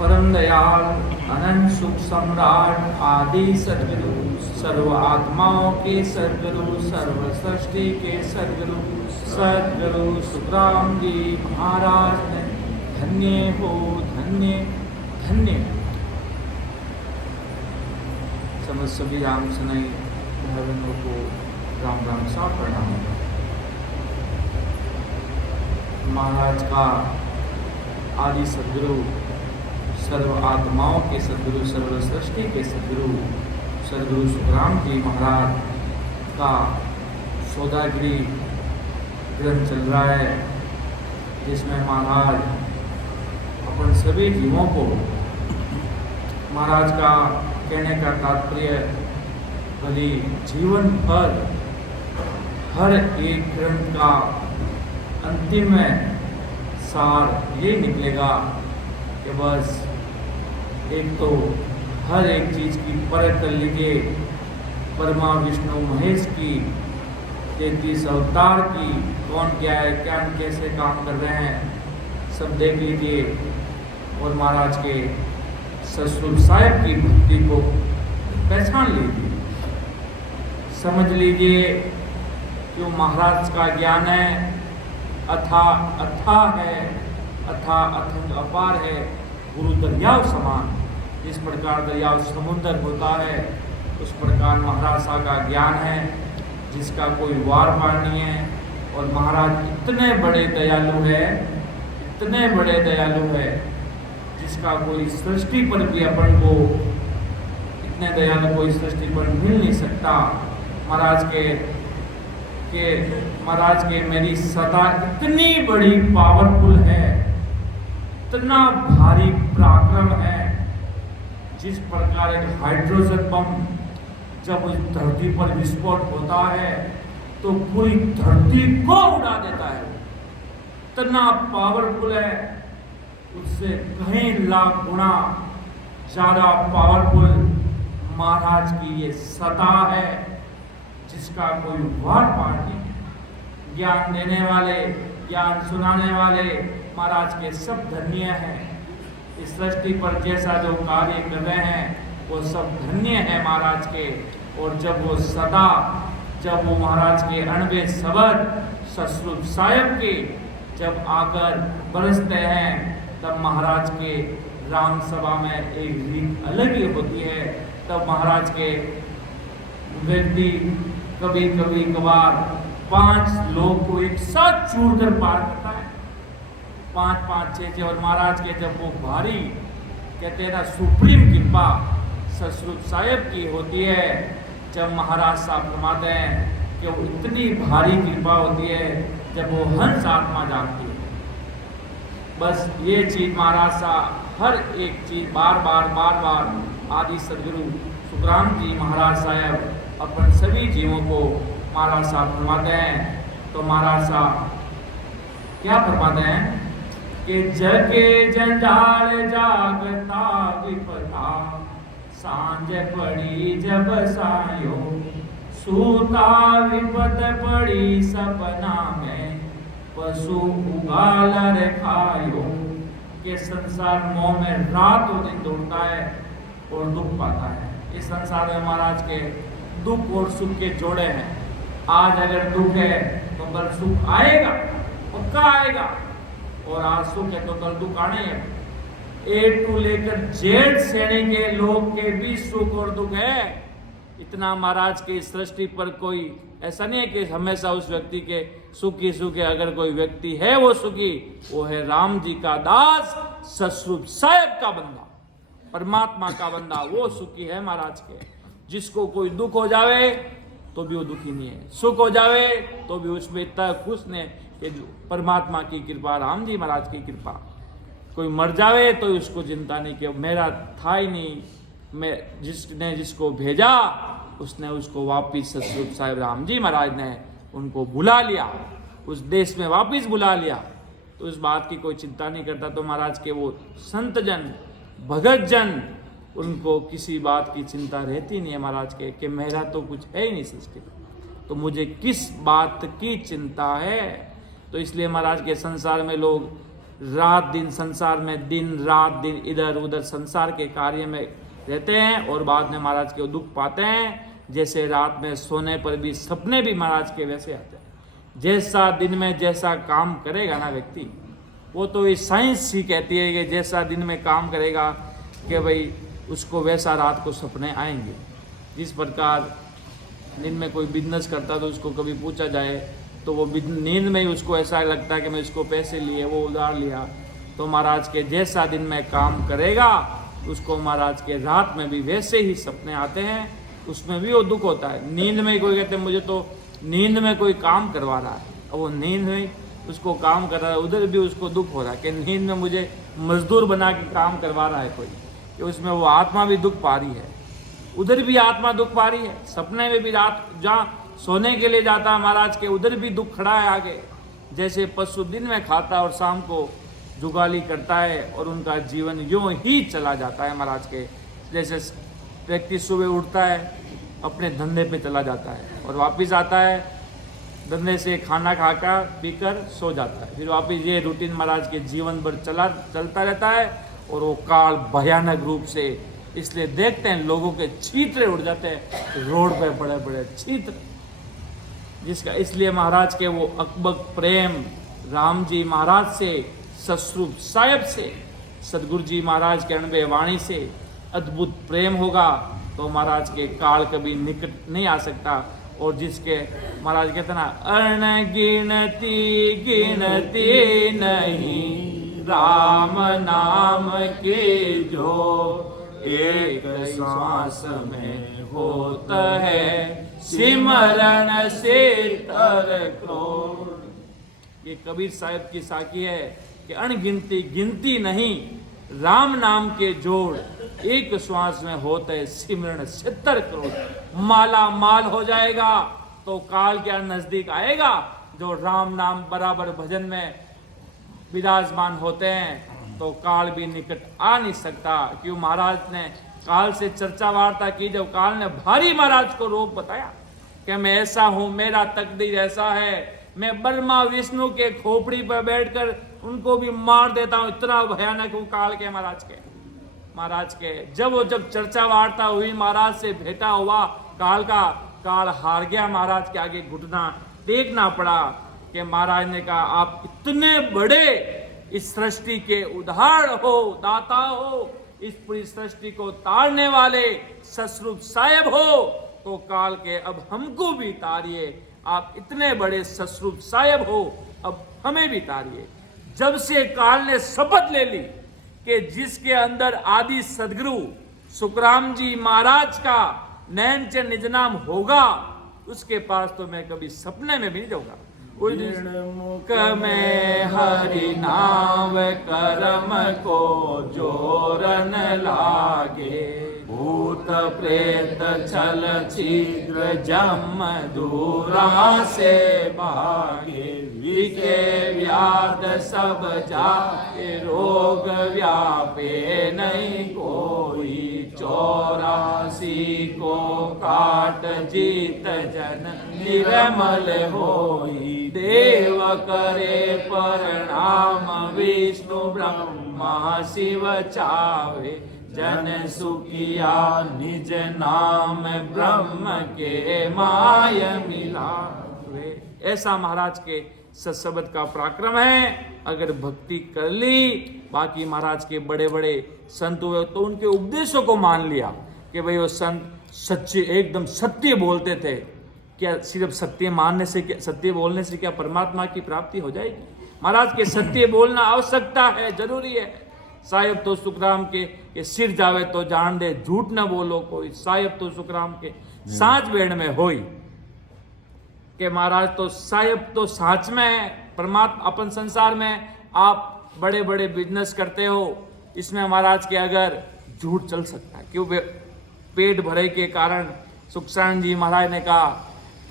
परम दयाल अनंत सुख सम्राट आदि सदगुरु सर्व आत्माओं के सदगुरु सर्व सृष्टि के सदगुरु सदगुरु सुखराम जी महाराज ने धन्य हो धन्य धन्य। समझ सभी राम सुनाई बहनों को राम राम सा प्रणाम। महाराज का आदि सदगुरु सर्व आत्माओं के सदगुरु सर्व सृष्टि के सदगुरु सदगुरु सुखराम जी महाराज का सौदागिरी ग्रंथ चल रहा है, जिसमें महाराज अपन सभी जीवों को महाराज का कहने का तात्पर्य भली जीवन भर हर एक ग्रंथ का अंतिम में सार ये निकलेगा कि बस एक तो हर एक चीज़ की परख कर लीजिए, परमा विष्णु महेश की 33 अवतार की कौन क्या है, क्या कैसे काम कर रहे हैं सब देख लीजिए, और महाराज के ससुर साहिब की भक्ति को पहचान लीजिए, समझ लीजिए कि महाराज का ज्ञान है अथाह है, अथंग अपार है, गुरु दरियाव समान। जिस प्रकार दरियाव समुद्र होता है उस प्रकार महाराज सा का ज्ञान है जिसका कोई वार पार नहीं है। और महाराज इतने बड़े दयालु है, इतने बड़े दयालु है जिसका कोई सृष्टि पर भी अपन को इतने दयालु कोई सृष्टि पर मिल नहीं सकता। महाराज के मेरी सदा इतनी बड़ी पावरफुल है, इतना भारी पराक्रम है। जिस प्रकार एक हाइड्रोजन बम जब उस धरती पर विस्फोट होता है तो पूरी धरती को उड़ा देता है, इतना पावरफुल है। उससे कहीं लाख गुना ज्यादा पावरफुल महाराज की ये सत्ता है जिसका कोई वार पार नहीं। ज्ञान देने वाले, ज्ञान सुनाने वाले महाराज के सब धन्य हैं। इस सृष्टि पर जैसा जो कार्य कर रहे हैं वो सब धन्य है महाराज के। और जब वो महाराज के 98 शब्द ससुर साहिब के जब आकर बरसते हैं तब महाराज के राम सभा में एक रीत अलग ही होती है। तब महाराज के व्यक्ति कभी कभार 5 लोग को एक साथ चूर कर पार करता है, 5 6 और महाराज के जब वो भारी कहते हैं ना सुप्रीम कृपा ससुर साहिब की होती है, जब महाराज साहब फरमाते हैं कि वो इतनी भारी कृपा होती है जब वो हंस आत्मा जागती है। बस ये चीज महाराज साहब हर एक चीज बार बार आदि सदगुरु सुखराम जी महाराज साहब अपन सभी जीवों को महाराज साहब फरमाते हैं। तो महाराज साहब क्या फरमाते हैं कि जगे जंजाल जागता विपता, सांझ पड़ी जब सायो, सूता विपत पड़ी सपना में, पशु उगाल खायो। के संसार मोह में रात और दिन दौड़ता है और दुख पाता है। इस संसार में महाराज के दुख और सुख के जोड़े हैं। आज अगर दुख है तो कल सुख आएगा, पक्का आएगा, और आज सुख है तो कल दुख आने है। ए टू लेकर जेड श्रेणी के लोग के भी सुख और दुख है। इतना महाराज की सृष्टि पर कोई ऐसा नहीं है कि हमेशा उस व्यक्ति के सुखी सुख है। अगर कोई व्यक्ति है वो सुखी, वो है राम जी का दास, ससुर साहिब का बंदा, परमात्मा का बंदा, वो सुखी है महाराज के। जिसको कोई दुख हो जावे तो भी वो दुखी नहीं है, सुख हो जावे तो भी उसमें इतना खुश ने कि परमात्मा की कृपा, राम जी महाराज की कृपा। कोई मर जावे तो उसको चिंता नहीं कि मेरा था ही नहीं, मैं जिसने जिसको भेजा उसने उसको वापिस ससुर साहिब राम जी महाराज ने उनको बुला लिया, उस देश में वापिस बुला लिया, तो उस बात की कोई चिंता नहीं करता। तो महाराज के वो संत जन, भगत जन, उनको किसी बात की चिंता रहती नहीं है महाराज के कि मेरा तो कुछ है ही नहीं सृष्टि, तो मुझे किस बात की चिंता है। तो इसलिए महाराज के संसार में लोग रात दिन संसार में दिन रात दिन इधर उधर संसार के कार्य में रहते हैं और बाद में महाराज के दुख पाते हैं। जैसे रात में सोने पर भी सपने भी महाराज के वैसे आते हैं। जैसा दिन में जैसा काम करेगा ना व्यक्ति, वो तो ये साइंस ही कहती है कि जैसा दिन में काम करेगा कि भाई उसको वैसा रात को सपने आएंगे। जिस प्रकार नींद में कोई बिजनेस करता तो उसको कभी पूछा जाए तो वो नींद में ही उसको ऐसा लगता है कि मैं इसको पैसे लिए, वो उधार लिया। तो महाराज के जैसा दिन में काम करेगा उसको महाराज के रात में भी वैसे ही सपने आते हैं, उसमें भी वो दुख होता है। नींद में कोई कहते हैं मुझे तो नींद में कोई काम करवा रहा है, और वो नींद में उसको काम कर रहा है, उधर भी उसको दुख हो रहा है कि नींद में मुझे मजदूर बना के काम करवा रहा है कोई, कि उसमें वो आत्मा भी दुख पा रही है, उधर भी आत्मा दुख पा रही है। सपने में भी रात जहाँ सोने के लिए जाता है महाराज के, उधर भी दुख खड़ा है आगे। जैसे पशु दिन में खाता है और शाम को जुगाली करता है और उनका जीवन यूं ही चला जाता है महाराज के। जैसे व्यक्ति सुबह उठता है, अपने धंधे पे चला जाता है और वापस आता है, धंधे से खाना खाकर पीकर सो जाता है, फिर वापस ये रूटीन महाराज के जीवन भर चलता रहता है। और वो काल भयानक रूप से, इसलिए देखते हैं लोगों के छींतरे उड़ जाते हैं रोड पे, बड़े बड़े छींत्र, जिसका इसलिए महाराज के वो अकबक प्रेम राम जी महाराज से, ससुर साहिब से, सदगुरु जी महाराज के अणबे वाणी से अद्भुत प्रेम होगा तो महाराज के काल कभी निकट नहीं आ सकता। और जिसके महाराज कहते ना, अनगिनती गिनती नहीं राम नाम के जो एक श्वास में होता है सिमरण से तर करोड़। ये कबीर साहिब की साखी है कि अनगिनती गिनती नहीं राम नाम के जोड़ एक श्वास में होते है सिमरण 70 करोड़। माला माल हो जाएगा तो काल क्या नजदीक आएगा। जो राम नाम बराबर भजन में विराजमान होते हैं तो काल भी निकट आ नहीं सकता। क्यों महाराज ने काल से चर्चा वार्ता की, जब काल ने भारी महाराज को रोग बताया कि मैं ऐसा हूं, मेरा तकदीर ऐसा है, मैं ब्रह्मा विष्णु के खोपड़ी पर बैठकर उनको भी मार देता हूं, इतना भयानक हूं काल के महाराज के जब चर्चा वार्ता हुई, महाराज से भेंटा हुआ काल का, काल हार गया महाराज के आगे घुटना देखना पड़ा कि महाराज ने कहा आप इतने बड़े इस सृष्टि के उद्धार हो, दाता हो, इस पूरी सृष्टि को तारने वाले ससरूप साहेब हो, तो काल के अब हमको भी तारिए। आप इतने बड़े ससरूप साहेब हो, अब हमें भी तारिए। जब से काल ने शपथ ले ली कि जिसके अंदर आदि सदगुरु सुखराम जी महाराज का नैन च निज नाम होगा, उसके पास तो मैं कभी सपने में भी नहीं जाऊंगा। मुख में हरि नाम करम को जोरन लागे, भूत प्रेत छल छिद्र जम दूरा से भागे, विके व्याध सब जाके रोग व्यापे नहीं कोई, 84 को काट जीत जन निर्मल होई, देव करे प्रणाम विष्णु ब्रह्मा शिव चावे, जन सुखिया निज नाम ब्रह्म के माय मिलावे। ऐसा महाराज के सत्शब्द का पराक्रम है। अगर भक्ति कर ली, बाकी महाराज के बड़े बड़े संत हुए तो उनके उपदेशों को मान लिया कि भाई वो संत सच्चे एकदम सत्य बोलते थे। क्या सिर्फ सत्य मानने से, सत्य बोलने से क्या परमात्मा की प्राप्ति हो जाएगी? महाराज के सत्य बोलना आवश्यकता है, जरूरी है। साहिब तो सुखराम के सिर जावे तो जान दे, झूठ न बोलो कोई, साहिब तो सुखराम के साँच बेड़ में होई। कि महाराज तो साहिब तो साँच में है, परमात्मा अपन संसार में आप बड़े बड़े बिजनेस करते हो, इसमें महाराज के अगर झूठ चल सकता है। क्यों? पेट भरे के कारण सुखसानंद जी महाराज ने कहा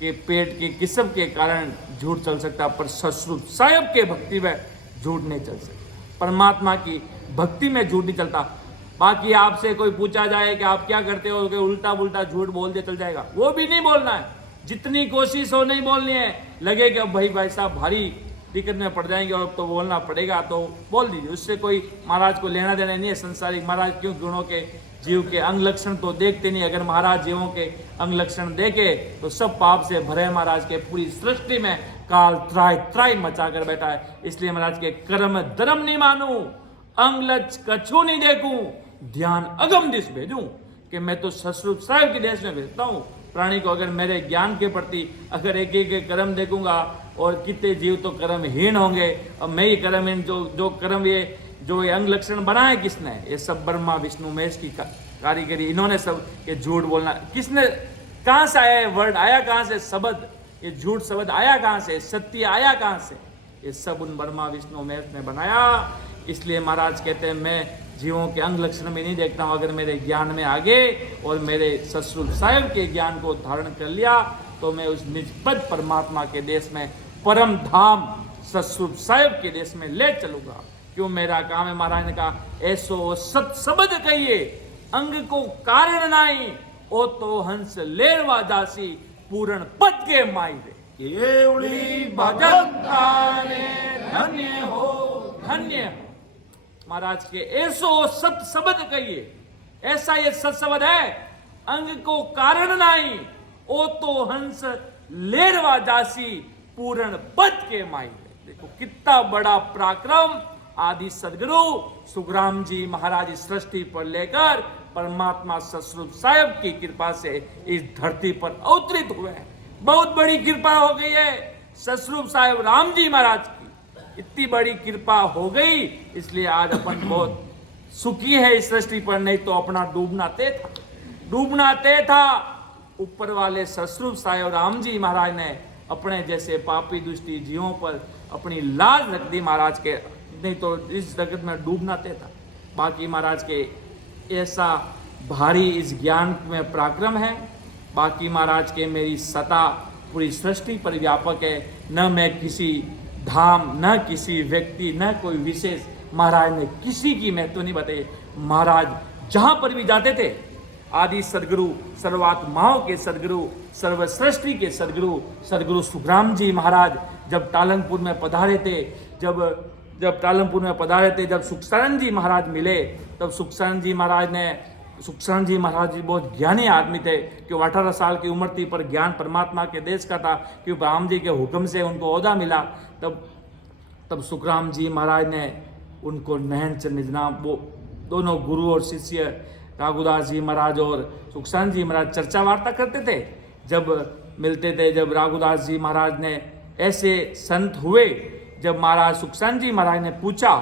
कि पेट के किस्म के कारण झूठ चल सकता, पर ससुर साहिब के भक्ति में झूठ नहीं चल सकता। परमात्मा की भक्ति में झूठ नहीं चलता। बाकी आपसे कोई पूछा जाए कि आप क्या करते हो, कि उल्टा पुल्टा झूठ बोल दे चल जाएगा, वो भी नहीं बोलना है। जितनी कोशिश हो नहीं बोलनी है। लगे कि अब भाई साहब भारी दिक्कत में पड़ जाएंगे और तो बोलना पड़ेगा तो बोल दीजिए, उससे कोई महाराज को लेना देना नहीं है संसारिक। महाराज क्यों गुणों के जीव के अंग लक्षण तो देखते नहीं, अगर महाराज जीवों के अंग लक्षण देखे तो सब पाप से भरे महाराज के पूरी सृष्टि में काल त्राय त्राय मचा कर बैठा है। इसलिए महाराज के कर्म धर्म नहीं मानू, अंग लक्ष कछु नहीं देखूं, ध्यान अगम दिश भेजूं, कि मैं तो ससुर साहिब के देश में भेजता हूँ प्राणी को। अगर मेरे ज्ञान के प्रति अगर एक एक कर्म देखूंगा और कितने जीव तो कर्महीन होंगे, और मैं ही कर्महीन, जो कर्म ये अंग लक्षण बनाए किसने? ये सब ब्रह्मा विष्णु महेश की कारीगरी, इन्होंने सब ये झूठ बोलना किसने, कहाँ से आया वर्ड, आया कहाँ से शब्द, ये झूठ शब्द आया कहाँ से, सत्य आया कहाँ से? ये सब उन ब्रह्मा विष्णु महेश ने बनाया। इसलिए महाराज कहते हैं मैं जीवों के अंग लक्षण में नहीं देखता हूँ, अगर मेरे ज्ञान में आगे और मेरे ससुर साहिब के ज्ञान को धारण कर लिया तो मैं उस निजपद परमात्मा के देश में, परम धाम ससुर साहिब के देश में ले चलूंगा। क्यों मेरा काम है, महाराज ने कहा ऐसो सत शब्द कहिए अंग को कारण नाई, ओ तो हंस लेरवा जासी पूर्ण पद के माई रे, केवड़ी भजन तारे धन्य हो धन्य हो। महाराज के ऐसो सत शब्द कहिए, ऐसा ये सत शब्द है, अंग को कारण नाई, ओ तो हंस लेरवा जासी पूर्ण पद के माई। देखो कितना बड़ा पराक्रम आदि सदगुरु सुखराम जी महाराज इस सृष्टि पर लेकर परमात्मा ससुर साहिब की कृपा से इस धरती पर अवतरित हुए हैं। बहुत बड़ी कृपा हो गई है ससुर साहिब राम जी महाराज की, इतनी बड़ी कृपा हो गई, इसलिए आज अपन बहुत सुखी है इस सृष्टि पर, नहीं तो अपना डूबना तय था। ऊपर वाले ससुर साहिब राम जी महाराज ने अपने जैसे पापी दुष्टी जीवों पर अपनी लाज रख दी महाराज के, नहीं तो इस जगत में डूबना तय था। बाकी महाराज के ऐसा भारी इस ज्ञान में पराक्रम है। बाकी महाराज के मेरी सत्ता पूरी सृष्टि पर व्यापक है, न मैं किसी धाम, न किसी व्यक्ति, न कोई विशेष, महाराज ने किसी की महत्व नहीं बताई। महाराज जहां पर भी जाते थे, आदि सदगुरु, सर्वात्माओं के सदगुरु, सर्व सृष्टि के सदगुरु सुखराम जी महाराज जब टालंगपुर में पधारे थे, जब टालंगपुर में पधारे थे, जब सुखसरण जी महाराज मिले, तब सुखसरण जी महाराज जी बहुत ज्ञानी आदमी थे, क्यों 18 साल की उम्र थी, पर ज्ञान परमात्मा के देश का था, क्यों राम जी के हुक्म से उनको ओहदा मिला। तब सुखराम जी महाराज ने उनको नयन चंद निजनाम, वो दोनों गुरु और शिष्य राघुदास जी महाराज और सुखसरण जी महाराज चर्चा वार्ता करते थे, जब मिलते थे। जब राघुदास जी महाराज ने ऐसे संत हुए, जब महाराज सुखसरण जी महाराज ने पूछा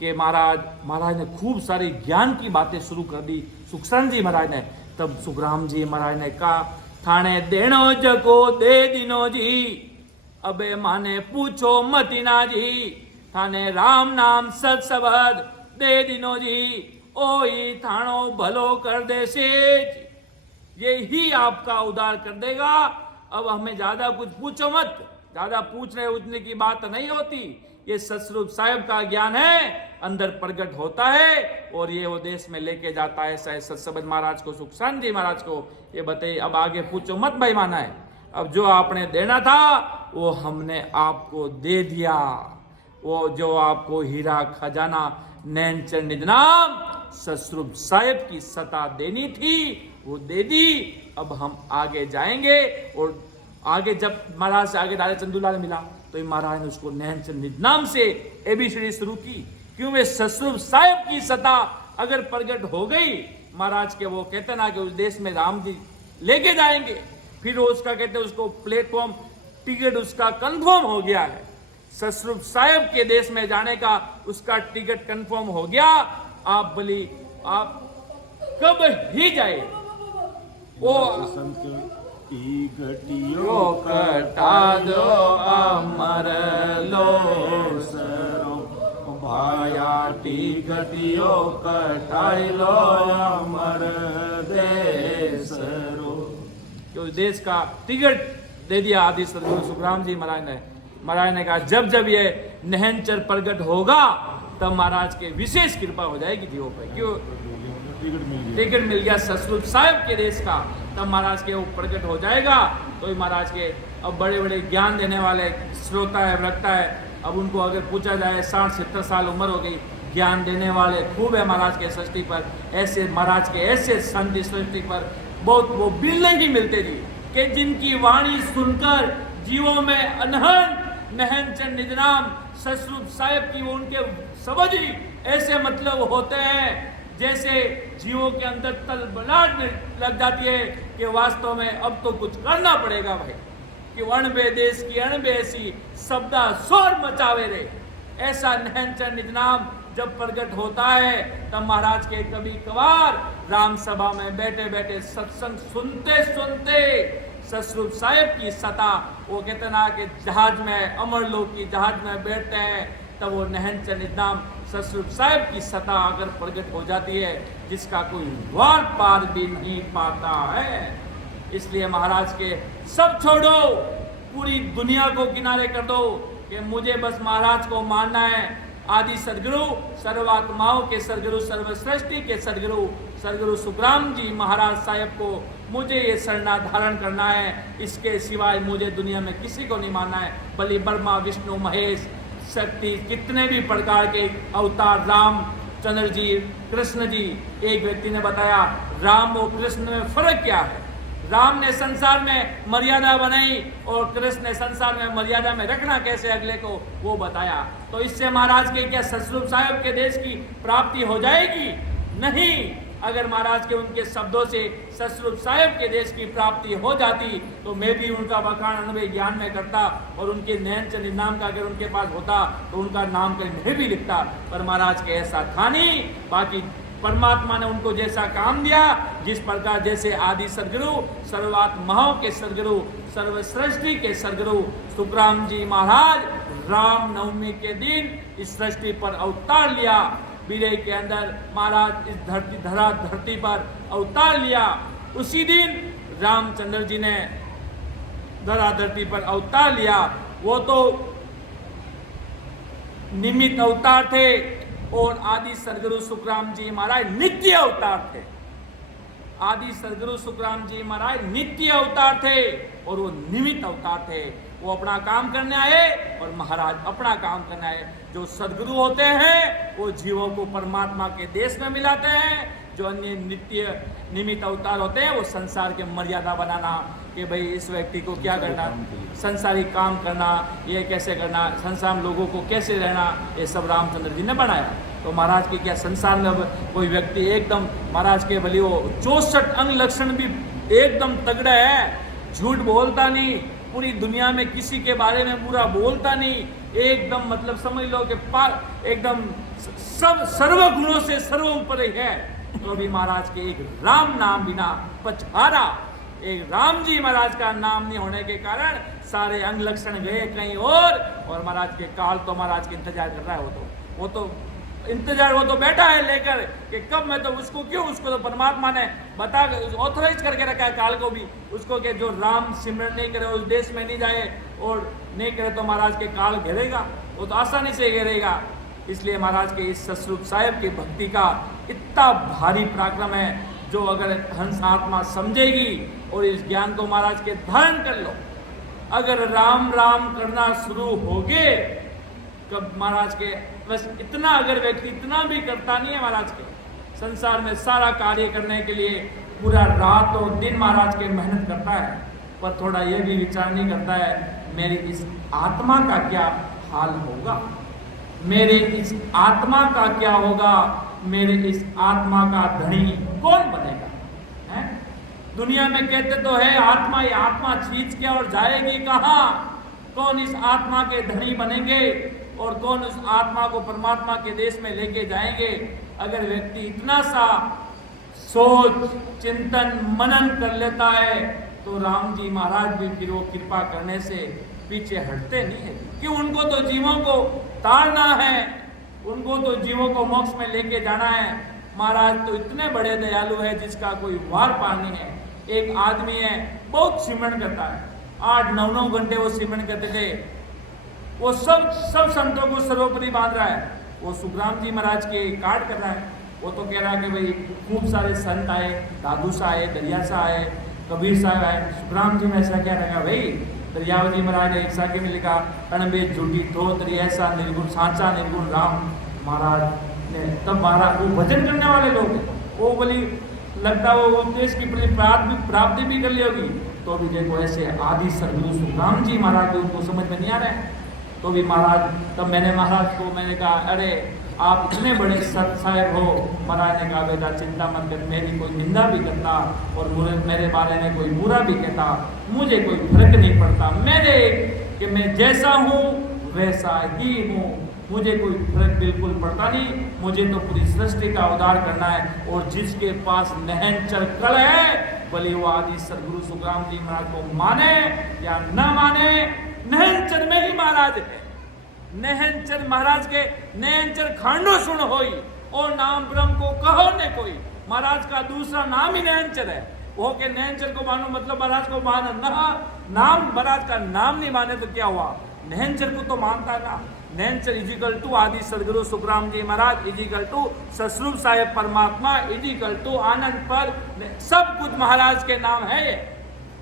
कि महाराज ने खूब सारी ज्ञान की बातें शुरू कर दी सुखसरण जी महाराज ने, तब सुखराम जी महाराज ने कहा थाने देनो जको दे दिनो जी, अबे माने पूछो मतिना जी, थाने राम नाम सत शब्द दे दिनो जी, ओही थानो भलो कर दे सेठ, ये ही आपका उद्धार कर देगा। अब हमें ज्यादा कुछ पूछो मत, ज्यादा पूछने उठने की बात नहीं होती, ये ससुर साहिब का ज्ञान है, अंदर प्रकट होता है और ये वो देश में लेके जाता है। ऐसा सत्सबद महाराज को, सुखसान जी महाराज को ये बताइए, अब आगे पूछो मत भाई माना है, अब जो आपने देना था वो हमने आपको दे दिया, वो जो आपको हीरा खजाना नैनचर निजनाम ससुर साहिब की सता देनी थी वो दे दी। अब हम आगे जाएंगे और आगे जब महाराज से आगे राजा चंदूलाल मिला तो महाराज ने उसको नैनचर निजनाम से एबीसीडी शुरू की, क्यों वे ससुर साहिब की सता अगर प्रकट हो गई, महाराज के वो कहते ना कि उस देश में राम जी लेके जाएंगे, फिर वो उसका कहते उसको प्लेटफॉर्म टिकट उसका कंफर्म हो गया है, ससुर साहिब के देश में जाने का उसका टिकट कंफर्म हो गया। आप बोली आप कब ही जाए वो टिकटियो कटा दो अमर लो सरो भाया, टिकटियो कटाई लो अमर देसरो, जो देश का टिकट दे दिया आदि सदगुरु सुखराम जी महाराज ने कहा जब जब ये नहनचर प्रकट होगा तब महाराज के विशेष कृपा हो जाएगी जीवों पर। क्यों टिकट मिल गया ससुर साहिब के देश का, तब महाराज के वो प्रकट हो जाएगा। तो महाराज के अब बड़े बड़े ज्ञान देने वाले श्रोता है, वक्ता है, अब उनको अगर पूछा जाए 60-70 साल उम्र हो गई, ज्ञान देने वाले खूब है महाराज के सृष्टि पर, ऐसे महाराज के ऐसे संत इस सृष्टि पर बहुत वो मिलने ही मिलते जी, कि जिनकी वाणी सुनकर जीवों में अनहन नहन चंद निज नाम ससरूप साहेब की वो उनके समझ ही ऐसे मतलब होते हैं जैसे जीवों के अंदर तलबलाहट में लग जाती है कि वास्तव में अब तो कुछ करना पड़ेगा भाई, कि अणबे देश की अणबे ऐसी शब्दा शोर मचावे रे। ऐसा नहन चंद निज नाम जब प्रकट होता है तब महाराज के कभी कभार राम सभा में बैठे बैठे सत्संग सुनते सुनते ससरूप साहेब की सता, वो कहते ना कि जहाज में अमर लोग की जहाज में बैठते हैं तब वो नहन चंद निज नाम ससरूप साहेब की सता अगर प्रकट हो जाती है जिसका कोई वार पार भी नहीं पाता है। इसलिए महाराज के सब छोड़ो, पूरी दुनिया को किनारे कर दो कि मुझे बस महाराज को मानना है। आदि सदगुरु सर्वात्माओं के सदगुरु सर्वश्रेष्ठी के सदगुरु सदगुरु सुखराम जी महाराज साहेब को मुझे ये शरणा धारण करना है, इसके सिवाय मुझे दुनिया में किसी को नहीं मानना है। बलि ब्रह्मा विष्णु महेश शक्ति कितने भी प्रकार के अवतार रामचंद्र जी कृष्ण जी, एक व्यक्ति ने बताया राम और कृष्ण में फर्क क्या है। राम ने संसार में मर्यादा बनाई और कृष्ण ने संसार में मर्यादा में रखना कैसे अगले को वो बताया। तो इससे महाराज के क्या ससरूप साहेब के देश की प्राप्ति हो जाएगी? नहीं। अगर महाराज के उनके शब्दों से ससरूप साहेब के देश की प्राप्ति हो जाती तो मैं भी उनका बखान अनुभव ज्ञान में करता और उनके नैन चंद नाम का अगर उनके पास होता तो उनका नाम कहीं मैं भी लिखता। पर महाराज के ऐसा था नहीं। बाकी परमात्मा ने उनको जैसा काम दिया, जिस प्रकार जैसे आदि सदगुरु सर्वात्माओं के सदगुरु सर्वश्रेष्ठी के सदगुरु सुखराम जी महाराज राम नवमी के दिन इस सृष्टि पर अवतार लिया। बिरे के अंदर महाराज इस धरती पर अवतार लिया। उसी दिन रामचंद्र जी ने धरती पर अवतार लिया। वो तो निमित्त अवतार थे और आदि सदगुरु सुखराम जी महाराज नित्य अवतार थे। आदि सदगुरु सुखराम जी महाराज नित्य अवतार थे और वो निमित्त अवतार थे। वो अपना काम करने आए और महाराज अपना काम करने आए। जो सदगुरु होते हैं वो जीवों को परमात्मा के देश में मिलाते हैं। जो अन्य नित्य निमित्त अवतार होते हैं वो संसार के मर्यादा बनाना कि भाई इस व्यक्ति को क्या करना, संसारी काम करना, ये कैसे करना, संसार में लोगों को कैसे रहना, ये सब रामचंद्र जी ने बनाया। तो महाराज के क्या संसार में अब कोई व्यक्ति एकदम महाराज के भले वो 64 अंग लक्षण भी एकदम तगड़ा है, झूठ बोलता नहीं, पूरी दुनिया में किसी के बारे में बुरा बोलता नहीं, एकदम मतलब समझ लो कि एकदम सब सर्व गुणों से सर्व ऊपर है। तो भी महाराज के एक राम नाम बिना पछाड़ा, एक राम जी महाराज का नाम नहीं होने के कारण सारे अंग लक्षण गए कहीं और महाराज के काल तो महाराज के इंतजार कर रहा है। वो तो इंतजार वो तो बैठा है लेकर कि कब मैं तो उसको क्यों, उसको तो परमात्मा ने बता ऑथराइज करके रखा है काल को भी उसको कि जो राम सिमरन नहीं करे उस देश में नहीं जाए और नहीं करे तो महाराज के काल घेरेगा, वो तो आसानी से घेरेगा। इसलिए महाराज के इस ससरूप साहेब की भक्ति का इतना भारी पराक्रम है जो अगर हंस आत्मा समझेगी और इस ज्ञान को महाराज के धारण कर लो। अगर राम राम करना शुरू होगे कब महाराज के बस इतना, अगर व्यक्ति इतना भी करता नहीं है महाराज के संसार में सारा कार्य करने के लिए पूरा रात और दिन महाराज के मेहनत करता है, पर थोड़ा ये भी विचार नहीं करता है मेरी इस आत्मा का क्या हाल होगा, मेरे इस आत्मा का क्या होगा, मेरे इस आत्मा का धनी कौन बनेगा है? दुनिया में कहते तो है आत्मा, ये आत्मा खींच के और जाएगी कहाँ, कौन इस आत्मा के धनी बनेंगे और कौन उस आत्मा को परमात्मा के देश में लेके जाएंगे। अगर व्यक्ति इतना सा सोच चिंतन मनन कर लेता है तो राम जी महाराज भी फिर वो कृपा करने से पीछे हटते नहीं है, कि उनको तो जीवों को तारना है, उनको तो जीवों को मोक्ष में लेके जाना है। महाराज तो इतने बड़े दयालु है जिसका कोई वार पार नहीं है। एक आदमी है बहुत सिमरन करता है, 8-9 घंटे वो सिमरन करते थे, वो सब संतों को सर्वोपरि बांध रहा है। वो सुखराम जी महाराज के कार्ड कर रहा है। वो तो कह रहा है कि भाई खूब सारे संत आए, दादू सा आए, दरिया सा आए, कबीर साहब आए। सुखराम जी ने ऐसा क्या रखा भाई दरियावती महाराज ने एक साके में लिखा, अणबे झूठी थोतरी ऐसा निर्गुण सांचा निर्गुण राम। महाराज ने तब महाराज वो भजन करने वाले लोग, वो बोली लगता वो उपदेश की प्राप्ति भी कर ली होगी, तो भी देखो ऐसे आदि सदगुरु सुखराम जी महाराज उनको समझ में नहीं आ रहे हैं। तो भी महाराज, तब मैंने महाराज को मैंने कहा, अरे आप इतने बड़े सत साहेब हो। महाराज ने कहा, बेटा चिंता मत कर, मेरी कोई निंदा भी करता और मेरे बारे में कोई बुरा भी कहता, मुझे कोई फर्क नहीं पड़ता। मेरे कि मैं जैसा हूँ वैसा ही हूँ, मुझे कोई फर्क बिल्कुल पड़ता नहीं। मुझे तो पूरी सृष्टि का उद्धार करना है। और जिसके पास नहनचर कल है, भले वो आदि सदगुरु सुखराम जी महाराज को माने या न माने, नहनचर में ही महाराज है। नहनचर महाराज के नहनचर खांडो सुन होई, और नाम ब्रह्म को कहो ने कोई। महाराज का दूसरा नाम ही नहनचर है। वो के नहनचर को मानो मतलब महाराज को मानो ना, नाम महाराज का नाम नहीं माने तो क्या हुआ, नहनचर को तो मानता ना। नहनचर इजिकल टू आदि सदगुरु सुखराम जी महाराज, इजिकल टू ससरूप साहेब परमात्मा, इजिकल टू आनंद पर, सब कुछ महाराज के नाम है। ये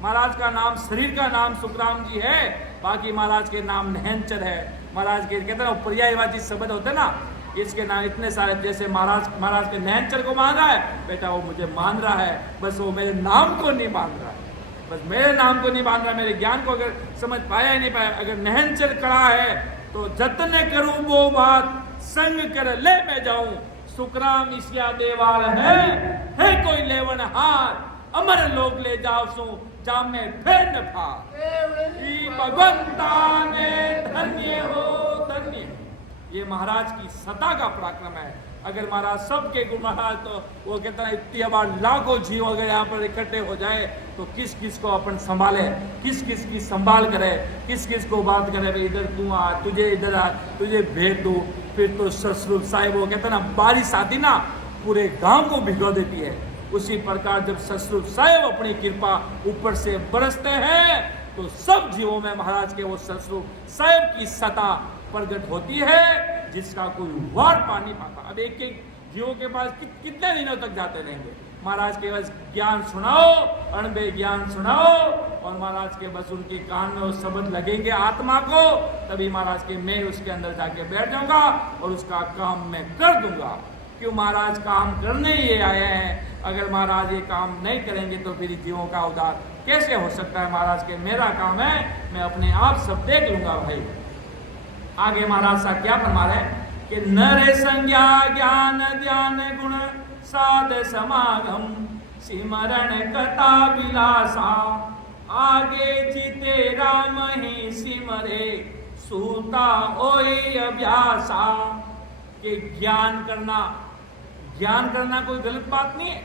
महाराज का नाम, शरीर का नाम सुखराम जी है, बाकी महाराज के नाम नहनचर है। महाराज के कहते हैं पर्यायवाची शब्द होते ना, इसके नाम इतने सारे। जैसे महाराज के नहनचर को मान रहा है, बेटा वो मुझे मान रहा है, बस वो मेरे नाम को नहीं मान रहा है, बस मेरे नाम को नहीं मान रहा, मेरे ज्ञान को अगर समझ पाया ही नहीं पाया। अगर नहनचर कड़ा है तो जतने करूं वो बात, संग कर ले मैं जाऊं, सुखराम इसिया देवाल है कोई लेवन हार, अमर लोग ले जाओ सो जामे फिर न था, भगवंता ने धन्य हो धन्य। ये महाराज की सता का पराक्रम है। अगर महाराज सबके गुरु महाराज, तो वो कहता है इतनी बार लाखों जीव अगर यहाँ पर इकट्ठे हो जाए तो किस किस को अपन संभाले, किस किस की संभाल करे, किस किस को बात करे, भाई इधर तू आ, तुझे इधर आ, तुझे भेज दूँ। फिर तो ससुर साहिब वो कहता ना, बारिश आती ना पूरे गांव को भिगो देती है, उसी प्रकार जब ससुर साहिब अपनी कृपा ऊपर से बरसते हैं तो सब जीवों में महाराज के वो ससुर साहिब की सता प्रकट होती है, जिसका कोई वार पा नहीं पाता। अब एक एक जीवों के पास कितने दिनों तक जाते रहेंगे। महाराज के बस ज्ञान सुनाओ, अणबे ज्ञान सुनाओ, और महाराज के बस उनके कान में वो शब्द लगेंगे आत्मा को, तभी महाराज के मैं उसके अंदर जाके बैठ जाऊंगा और उसका काम मैं कर दूंगा। क्यों, महाराज काम करने ही आए हैं। अगर महाराज ये काम नहीं करेंगे तो फिर जीवों का उद्धार कैसे हो सकता है। महाराज के मेरा काम है, मैं अपने आप सब देख लूंगा। भाई आगे महाराज साहब क्या फरमा रहे हैं कि नर संज्ञा ज्ञान ध्यान गुण साध समागम सिमरण कथा विलासा, आगे जीते राम ही सिमरे सूता ओई अभ्यासा। कि ज्ञान करना कोई गलत बात नहीं है,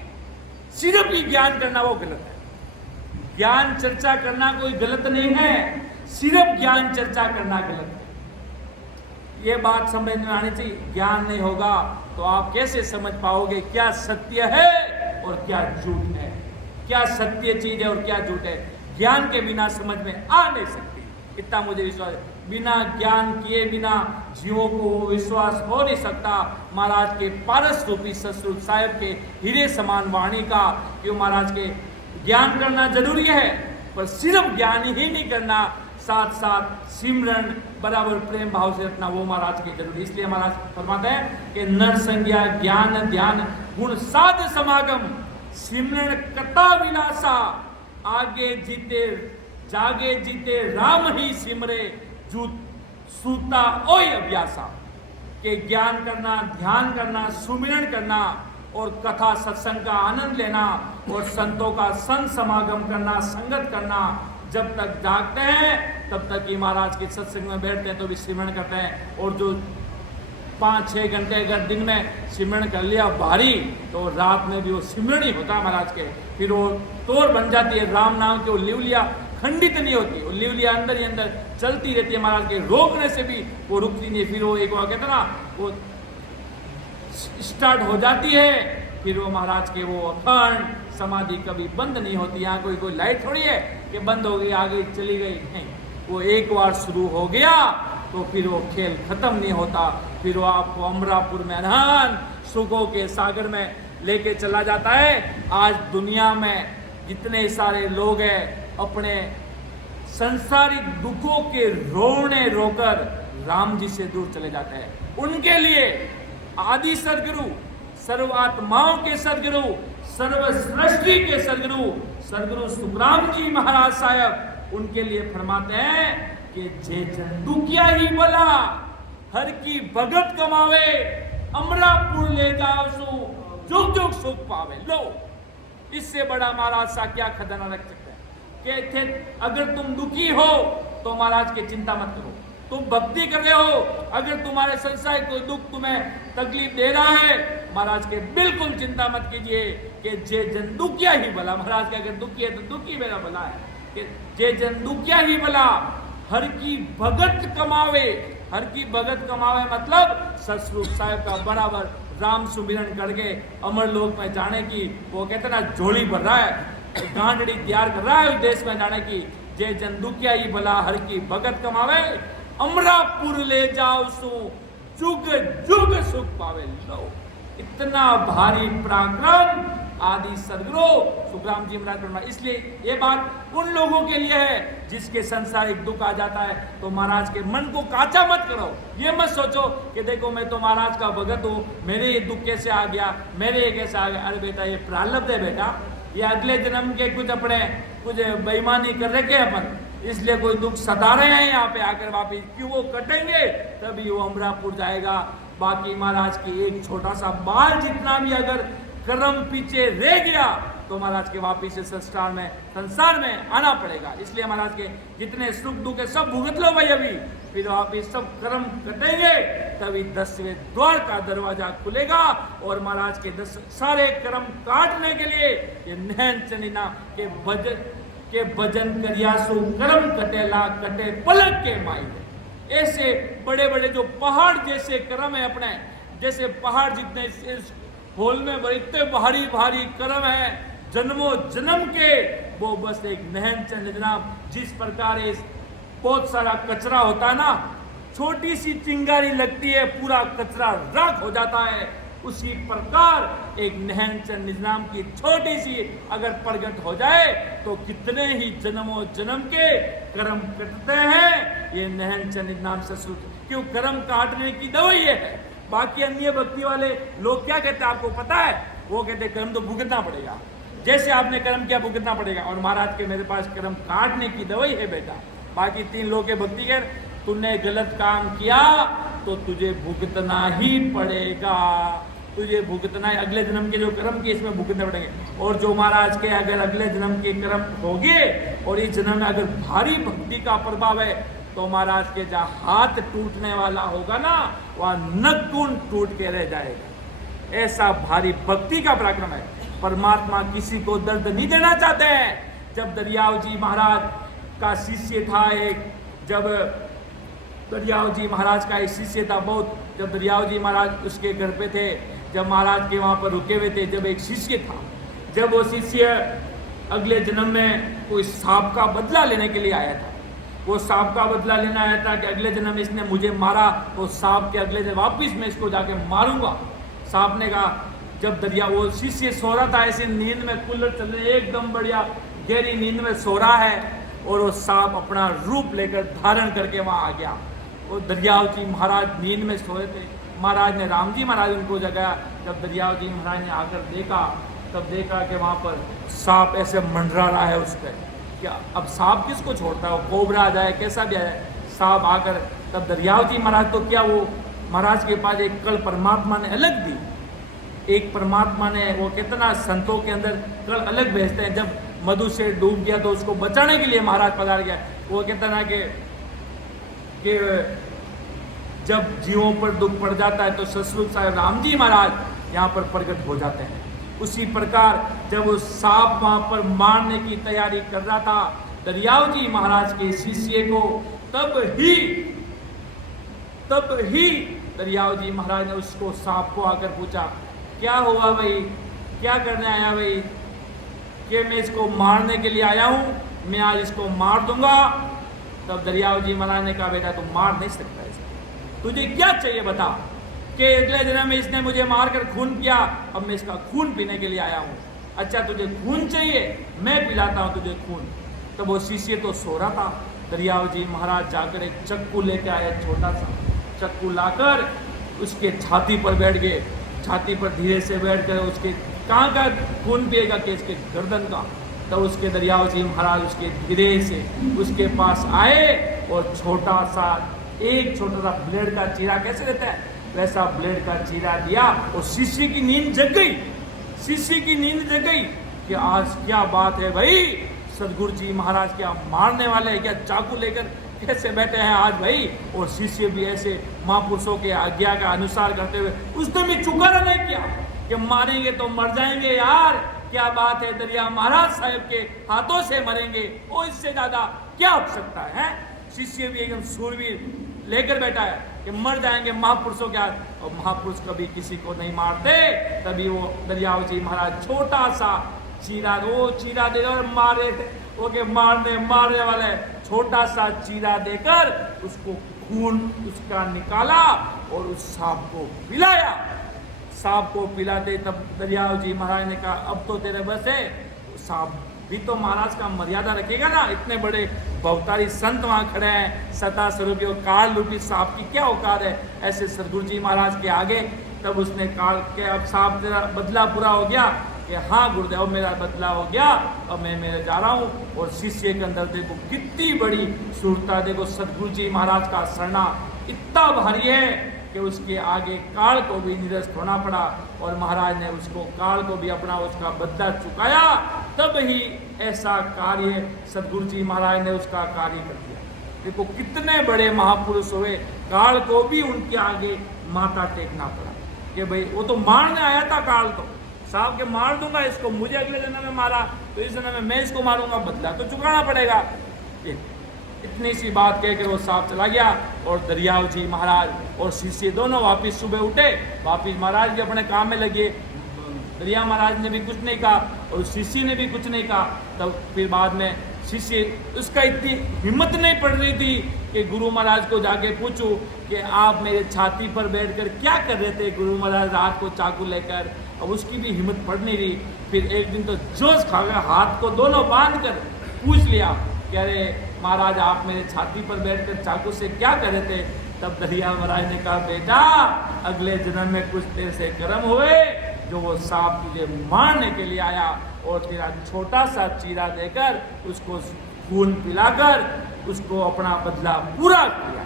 सिर्फ ही ज्ञान करना वो गलत है। ज्ञान चर्चा करना कोई गलत नहीं है, सिर्फ ज्ञान चर्चा करना गलत है। ये बात समझ में आनी चाहिए। ज्ञान नहीं होगा तो आप कैसे समझ पाओगे क्या सत्य है और क्या झूठ है, क्या सत्य चीज है और क्या झूठ है। ज्ञान के बिना समझ में आ नहीं सकती, इतना मुझे विश्वास है। बिना ज्ञान किए बिना जीवों को विश्वास हो नहीं सकता। महाराज के पारस रूपी ससुर साहिब के हीरे समान वाणी का, क्यों महाराज के ज्ञान करना जरूरी है, पर सिर्फ ज्ञान ही नहीं करना, साथ साथ सिमरन बराबर प्रेम भाव से रखना, वो महाराज के जरूरी। इसलिए महाराज फरमाते हैं कि नर संज्ञा ज्ञान ध्यान गुण साध समागम सिमरन कथा विलासा, आगे जीते जागे जीते राम ही सिमरे जूत सूता ओय अभ्यासा। के ज्ञान करना, ध्यान करना, सुमिरन करना और कथा सत्संग का आनंद लेना और संतों का संत समागम करना, संगत करना। जब तक जागते हैं तब तक ही महाराज के सत्संग में बैठते हैं तो भी सिमरन करते हैं। और जो 5-6 घंटे अगर दिन में सिमरन कर लिया भारी, तो रात में भी वो सिमरन ही होता है महाराज के। फिर वो तोड़ बन जाती है राम नाम की, वो लिवलिया खंडित नहीं होती, वो लिवलिया अंदर ही अंदर चलती रहती है। महाराज के रोकने से भी वो रुकती नहीं। फिर वो एक बार कहते ना, वो स्टार्ट हो जाती है, फिर वो महाराज के वो अखंड समाधि कभी बंद नहीं होती। यहाँ कोई लाइट थोड़ी है कि बंद हो गई आ गई चली गई, नहीं। वो एक बार शुरू हो गया तो फिर वो खेल खत्म नहीं होता। फिर वो आपको अमरापुर में अनहद सुखों के सागर में लेके चला जाता है। आज दुनिया में जितने सारे लोग हैं अपने संसारिक दुखों के रोने रोकर राम जी से दूर चले जाते हैं। उनके लिए आदि सदगुरु, सर्वात्माओं के सदगुरु, सर्व सृष्टि के सदगुरु सदगुरु सुखराम जी महाराज साहब उनके लिए फरमाते हैं कि जे जन दुखिया ही भला, हर की भगत कमावे, अमरापुर ले जाओ सो जुग जुग सुख पावे। लो, इससे बड़ा महाराज सा क्या खजाना रख सकते हैं कि थे अगर तुम दुखी हो तो महाराज की चिंता मत करो। तुम भक्ति कर रहे हो, अगर तुम्हारे संसार कोई दुख तुम्हें तकलीफ दे रहा है, महाराज के बिल्कुल चिंता मत कीजिए कि जे जन दुखिया ही भला। महाराज के अगर दुखी है तो दुखी मेरा भला है कि जे जन दुखिया ही भला, हर की भगत कमावे। हर की भगत कमावे मतलब सतरूप साहब का बराबर राम सुमिरन करके अमर लोक में जाने की वो कहते ना झोली भर रहा है, गांडड़ी तैयार कर रहा है उस देश में जाने की। जे जन दुखिया ही भला, हर की भगत कमावे, अमरापुर ले जाओ सो जुग जुग सुख पावे। लो, इतना भारी पराक्रम आदि सदगुरु सुखराम जी महाराज। इसलिए ये बात उन लोगों के लिए है जिसके संसारिक दुख आ जाता है तो महाराज के मन को काचा मत करो। ये मत सोचो कि देखो मैं तो महाराज का भगत हूँ, मेरे ये दुख कैसे आ गया, मेरे ये कैसे आ गया। अरे बेटा, ये प्रारब्ध है बेटा, ये अगले जन्म के कुछ अपने कुछ बेईमानी कर रखे अपन, इसलिए कोई दुख सता रहे हैं यहाँ पे आकर वापिस। क्यों वो कटेंगे तभी वो अमरापुर जाएगा। बाकी महाराज की एक छोटा सा बाल जितना भी अगर कर्म पीछे रह गया तो महाराज के वापिस संसार में आना पड़ेगा। इसलिए महाराज के जितने सुख दुख है सब भुगत लो भाई अभी, फिर वापिस सब कर्म कटेंगे तभी 10वें द्वार का दरवाजा खुलेगा और महाराज के 10 सारे कर्म काटने के लिए ये नैन चनिना के भजन करियासु कर्म कटेला कटे पलक के माई। ऐसे बड़े बड़े जो पहाड़ जैसे कर्म है अपने, जैसे पहाड़ जितने इस होल में इतने भारी भारी कर्म है जन्मों जन्म के, वो बस एक नहन चंद जनाब। जिस प्रकार इस बहुत सारा कचरा होता है ना, छोटी सी चिंगारी लगती है पूरा कचरा राख हो जाता है, उसी प्रकार एक नहन चंद निजाम की छोटी सी अगर प्रगट हो जाए तो कितने ही जन्मों जन्म के कर्म कटते हैं। ये नहन चंद निजाम से क्यों कर्म काटने की दवाई है। बाकी अन्य भक्ति वाले लोग क्या कहते हैं आपको पता है? वो कहते हैं कर्म तो भुगतना पड़ेगा, जैसे आपने कर्म किया भुगतना पड़ेगा। और महाराज के मेरे पास कर्म काटने की दवाई है बेटा। बाकी 3 लोग के भक्ति कर, तूने गलत काम किया तो तुझे भुगतना ही पड़ेगा, तुझे भुगतना है। अगले जन्म के जो कर्म किए इसमें भुगतने पड़ेंगे। और जो महाराज के अगर अगले जन्म के कर्म होंगे और इस जन्म में अगर भारी भक्ति का प्रभाव है तो महाराज के जहाँ हाथ टूटने वाला होगा ना, वहाँ नखून टूट के रह जाएगा। ऐसा भारी भक्ति का पराक्रम है। परमात्मा किसी को दर्द नहीं देना चाहते हैं। जब दरियाव जी महाराज का शिष्य था एक, जब दरियाव जी महाराज का एक शिष्य था बहुत, जब दरियाव जी महाराज उसके घर पे थे, जब महाराज के वहाँ पर रुके हुए थे, जब एक शिष्य था, जब वो शिष्य अगले जन्म में कोई सांप का बदला लेने के लिए आया था, वो सांप का बदला लेना आया था कि अगले जन्म इसने मुझे मारा तो सांप के अगले जन्म वापिस मैं इसको जाके मारूंगा। सांप ने कहा, जब दरिया वो शिष्य सो रहा था ऐसे नींद में, कूलर चल रहे एकदम बढ़िया गहरी नींद में सो रहा है, और वो सांप अपना रूप लेकर धारण करके वहाँ आ गया। वो दरियाव जी महाराज नींद में सोए थे, महाराज ने राम जी महाराज उनको जगाया। जब दरियाव जी महाराज ने आकर देखा, तब देखा कि वहाँ पर सांप ऐसे मंडरा रहा है उस पर। क्या अब सांप किसको छोड़ता है? वो कोबरा आ जाए कैसा भी आ जाए, सांप आकर, तब दरियाव जी महाराज तो क्या वो महाराज के पास एक कल परमात्मा ने अलग दी, एक परमात्मा ने, वो कितना संतों के अंदर कल अलग भेजते हैं। जब मधु से डूब गया तो उसको बचाने के लिए महाराज पधार गया। वो कहता ना कि जब जीवों पर दुख पड़ जाता है तो ससुर साहब राम जी महाराज यहाँ पर प्रकट हो जाते हैं। उसी प्रकार जब वो सांप वहाँ पर मारने की तैयारी कर रहा था दरियाव जी महाराज के शिष्य को, तब ही दरियाव जी महाराज ने उसको सांप को आकर पूछा, क्या हुआ भाई, क्या करने आया भाई? कि मैं इसको मारने के लिए आया हूँ, मैं आज इसको मार दूंगा। तब दरियाव जी महाराज ने कहा, बेटा तुम मार नहीं सकता इसे, तुझे क्या चाहिए बता। कि अगले जन्म में इसने मुझे मारकर खून किया, अब मैं इसका खून पीने के लिए आया हूँ। अच्छा तुझे खून चाहिए, मैं पिलाता हूँ तुझे खून। तब वो शिष्य तो सो रहा था। दरियाव जी महाराज जाकर एक चक्कू लेके आए, छोटा सा चक्कू लाकर उसके छाती पर बैठ गए। छाती पर धीरे से बैठ कर उसके कहाँ का खून पिएगा कि इसके गर्दन का। तब उसके दरियाव जी महाराज उसके धीरे से उसके पास आए और छोटा सा ब्लेड का चीरा कैसे देता है वैसा ब्लेड का चीरा दिया और शिष्य की नींद जग गई। शिष्य की नींद जग गई कि आज क्या बात है भाई, सदगुरु जी महाराज क्या मारने वाले हैं क्या, चाकू लेकर कैसे बैठे हैं आज भाई। और शिष्य भी ऐसे महापुरुषों के आज्ञा का अनुसार करते हुए उसने भी चुकारा नहीं किया कि मारेंगे तो मर जाएंगे यार, क्या बात है, दरिया महाराज साहब के हाथों से मरेंगे, वो इससे ज्यादा क्या हो सकता है। शिष्य भी एकदम सूरवीर लेकर बैठा है कि मर जाएंगे महापुरुषों के हाथ, और महापुरुष कभी किसी को नहीं मारते। तभी वो दरियाव जी महाराज छोटा सा चीरा दे और मारे थे वो के मारने वाले छोटा सा चीरा देकर उसको खून उसका निकाला और उस सांप को पिलाया। सांप को पिलाते तब दरियाव जी महाराज ने कहा अब तो तेरे बस है। सांप भी तो महाराज का मर्यादा रखेगा ना, इतने बड़े भवतारी संत वहाँ खड़े हैं, सता स्वरूपी और काल रूपी सांप की क्या औकात है ऐसे सदगुरु जी महाराज के आगे। तब उसने काल के अब सांप तेरा बदला पूरा हो गया कि हाँ गुरुदेव मेरा बदला हो गया, अब मैं मेरे जा रहा हूँ। और शिष्य के अंदर देखो कितनी बड़ी सूरता, देखो सदगुरु जी महाराज का शरणा इतना भारी है कि उसके आगे काल को भी निरस्त होना पड़ा और महाराज ने उसको काल को भी अपना उसका बदला चुकाया। तब ही ऐसा कार्य सदगुरु जी महाराज ने उसका कार्य कर दिया। देखो कितने बड़े महापुरुष हुए, काल को भी उनके आगे माथा टेकना पड़ा कि भाई वो तो मारने आया था काल तो, साहब के मार दूंगा इसको, मुझे अगले जन्म में मारा तो इस जन्म में मैं इसको मारूंगा, बदला तो चुकाना पड़ेगा। इतनी सी बात कहकर वो सांप चला गया और दरियाव जी महाराज और शिष्य दोनों वापिस सुबह उठे, वापिस महाराज भी अपने काम में लगे। दरिया महाराज ने भी कुछ नहीं कहा और शिष्य ने भी कुछ नहीं कहा। तब फिर बाद में शिष्य उसका इतनी हिम्मत नहीं पड़ रही थी कि गुरु महाराज को जाके पूछूं कि आप मेरे छाती पर बैठकर क्या कर रहे थे गुरु महाराज रात को चाकू लेकर। अब उसकी भी हिम्मत पड़ नहीं रही। फिर एक दिन तो जोश खा गया, हाथ को दोनों बांध कर पूछ लिया कि अरे महाराज आप मेरे छाती पर बैठकर चाकू से क्या कर रहे थे। तब दरिया महाराज ने कहा बेटा अगले जन्म में कुछ तेरे से कर्म हुए जो वो सांप तुझे मारने के लिए आया और तेरा छोटा सा चीरा देकर उसको खून पिलाकर उसको अपना बदला पूरा किया।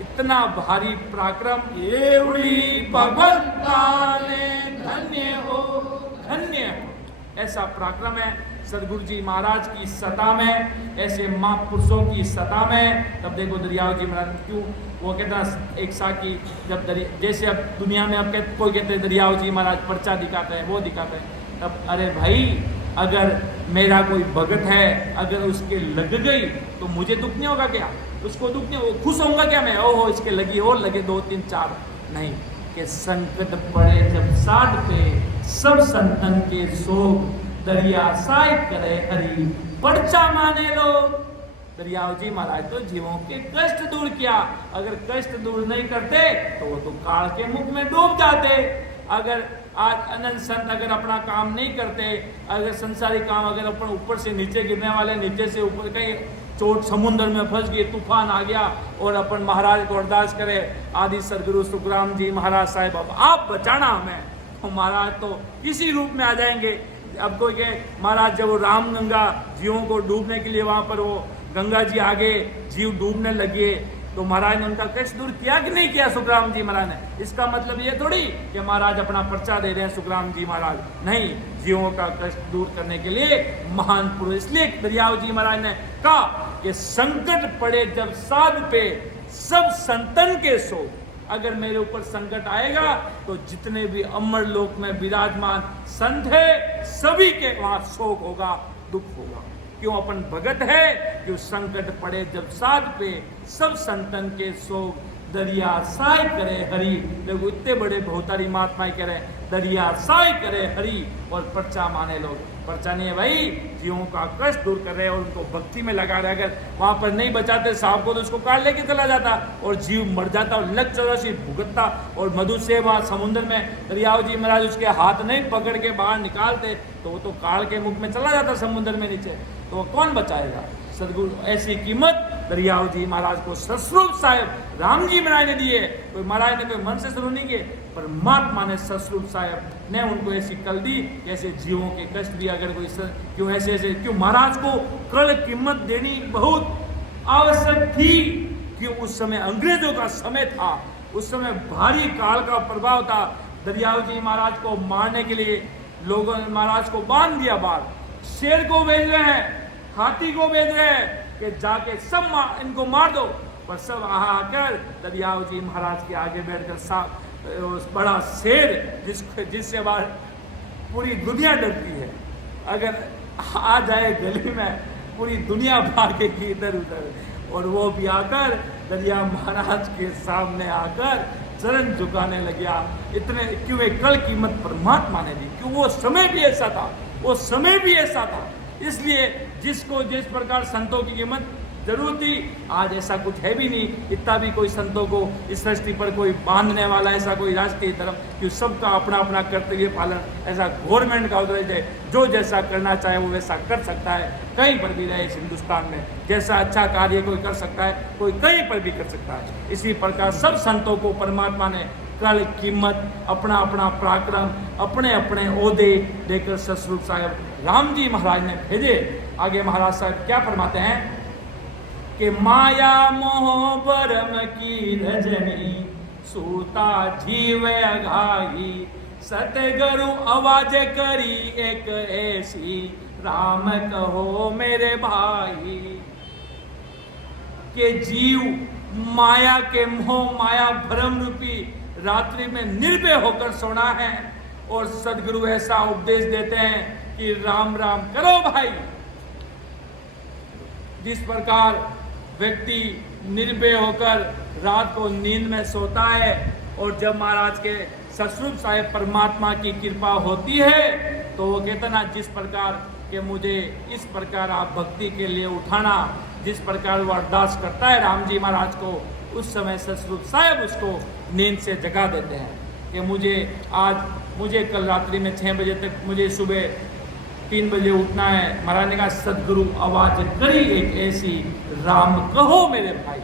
इतना भारी पराक्रम एवढी भगवंताने धन्य हो ऐसा पराक्रम है सदगुरु जी महाराज की सता में, ऐसे महापुरुषों की सता में। तब देखो दरियाव जी महाराज क्यों वो कहता एक साकी जब जैसे अब दुनिया में अब कोई कहते हैं दरियाव जी महाराज पर्चा दिखाते हैं वो दिखाते हैं। तब अरे भाई अगर मेरा कोई भगत है अगर उसके लग गई तो मुझे दुख नहीं होगा क्या, उसको दुख नहीं, वो खुश होगा क्या मैं, ओहो इसके लगी हो लगे 2 3 4 नहीं, कि संकट पड़े जब साध पे सब संतन के शोक दरिया साई करे हरी पर्चा माने लो। दरियाव जी महाराज तो जीवों के कष्ट दूर किया, अगर कष्ट दूर नहीं करते तो वो तो काल के मुख में डूब जाते। अगर आज अनंत संत अगर अपना काम नहीं करते, अगर संसारी काम अगर अपन ऊपर से नीचे गिरने वाले, नीचे से ऊपर कहीं चोट समुद्र में फंस गए, तूफान आ गया और अपन महाराज को अरदास करे आदि सदगुरु सुखराम जी महाराज साहब अब आप बचाना हमें, तो महाराज तो इसी रूप में आ जाएंगे। अब कोई कहे महाराज जब वो राम गंगा जीवों को डूबने के लिए वहाँ पर वो गंगा जी आगे जीव डूबने लगे तो महाराज ने उनका कष्ट दूर किया कि नहीं किया सुखराम जी महाराज ने। इसका मतलब ये थोड़ी कि महाराज अपना पर्चा दे रहे हैं सुखराम जी महाराज, नहीं, जीवों का कष्ट दूर करने के लिए महान पुरुष। इसलिए दरियाव जी महाराज ने कहा कि संकट पड़े जब साध पे सब संतन के सो, अगर मेरे ऊपर संकट आएगा तो जितने भी अमर लोक में विराजमान संत है सभी के वहां शोक होगा, दुख होगा। क्यों अपन भगत है कि संकट पड़े जब साध पे सब संतन के शोक दरिया साई करे हरि। देखो इतने बड़े भवतारी महात्मा कह रहे हैं दरिया साई करे हरी और पर्चा माने लोग। पर्चा नहीं है भाई, जीवों का कष्ट दूर कर रहे हैं और उनको भक्ति में लगा रहे। अगर वहां पर नहीं बचाते सांप को तो उसको काट लेके चला जाता और जीव मर जाता और लग चौरासी भुगतता। और मधु से वहां समुद्र में दरियाव जी महाराज उसके हाथ नहीं पकड़ के बाहर निकालते तो वो तो काल के मुख में चला जाता समुद्र में नीचे, तो वो कौन बचाएगा। सदगुरु ऐसी कीमत दरियाव जी महाराज को ससरूप साहेब राम जी महाराज ने दिए। कोई महाराज ने कोई मन से शुरू नहीं किए, परमात्मा ने ससरूप साहेब ने उनको ऐसी कल दी। ऐसे जीवों के कष्ट भी अगर कोई क्यों ऐसे क्यों महाराज को कल कीमत देनी बहुत आवश्यक थी। क्यों उस समय अंग्रेजों का समय था, उस समय भारी काल का प्रभाव था। दरियाव जी महाराज को मारने के लिए लोगों ने महाराज को बांध दिया बाहर, शेर को भेज रहे हैं, हाथी को भेज रहे हैं कि जाके सब इनको मार दो। पर सब आकर दरियाव जी महाराज के आगे बैठकर बड़ा शेर जिससे पूरी दुनिया डरती है, अगर आ जाए गली में पूरी दुनिया भागेगी इधर उधर। और वो भी आकर दरिया महाराज के सामने आकर चरण झुकाने लगा। इतने क्यों एक कल कीमत परमात्मा ने दी, क्यों वो समय भी ऐसा था, वो समय भी ऐसा था। इसलिए जिसको जिस प्रकार संतों की कीमत जरूर थी, आज ऐसा कुछ है भी नहीं। इतना भी कोई संतों को इस सृष्टि पर कोई बांधने वाला ऐसा कोई राष्ट्रीय धर्म, कि सबका अपना अपना कर्तव्य पालन ऐसा गवर्नमेंट का उद्देश्य है। जो जैसा करना चाहे वो वैसा कर सकता है, कहीं पर भी रहे इस हिंदुस्तान में। जैसा अच्छा कार्य कोई कर सकता है, कोई कहीं पर भी कर सकता है। इसी प्रकार सब संतों को परमात्मा ने कल कीमत, अपना अपना पराक्रम, अपने अपने ओहदे देकर ससरूप साहेब राम जी महाराज ने भेजे। आगे महाराज साहब क्या फरमाते हैं कि माया मोह भरम की रजनी सूता जीव अघाई, सतगुरु आवाज करी एक ऐसी राम कहो मेरे भाई। के जीव माया के मोह माया भरम रूपी रात्रि में निर्भय होकर सोना है और सदगुरु ऐसा उपदेश देते हैं कि राम राम करो भाई। जिस प्रकार व्यक्ति निर्भय होकर रात को नींद में सोता है और जब महाराज के ससरूप साहेब परमात्मा की कृपा होती है तो वो कहते ना, जिस प्रकार के मुझे इस प्रकार आप भक्ति के लिए उठाना, जिस प्रकार वो अरदास करता है राम जी महाराज को, उस समय ससरूप साहेब उसको नींद से जगा देते हैं कि मुझे कल रात्रि में 6 बजे तक, मुझे सुबह 3 बजे उठना है। महाराज ने कहा सदगुरु आवाज करी एक ऐसी राम कहो मेरे भाई,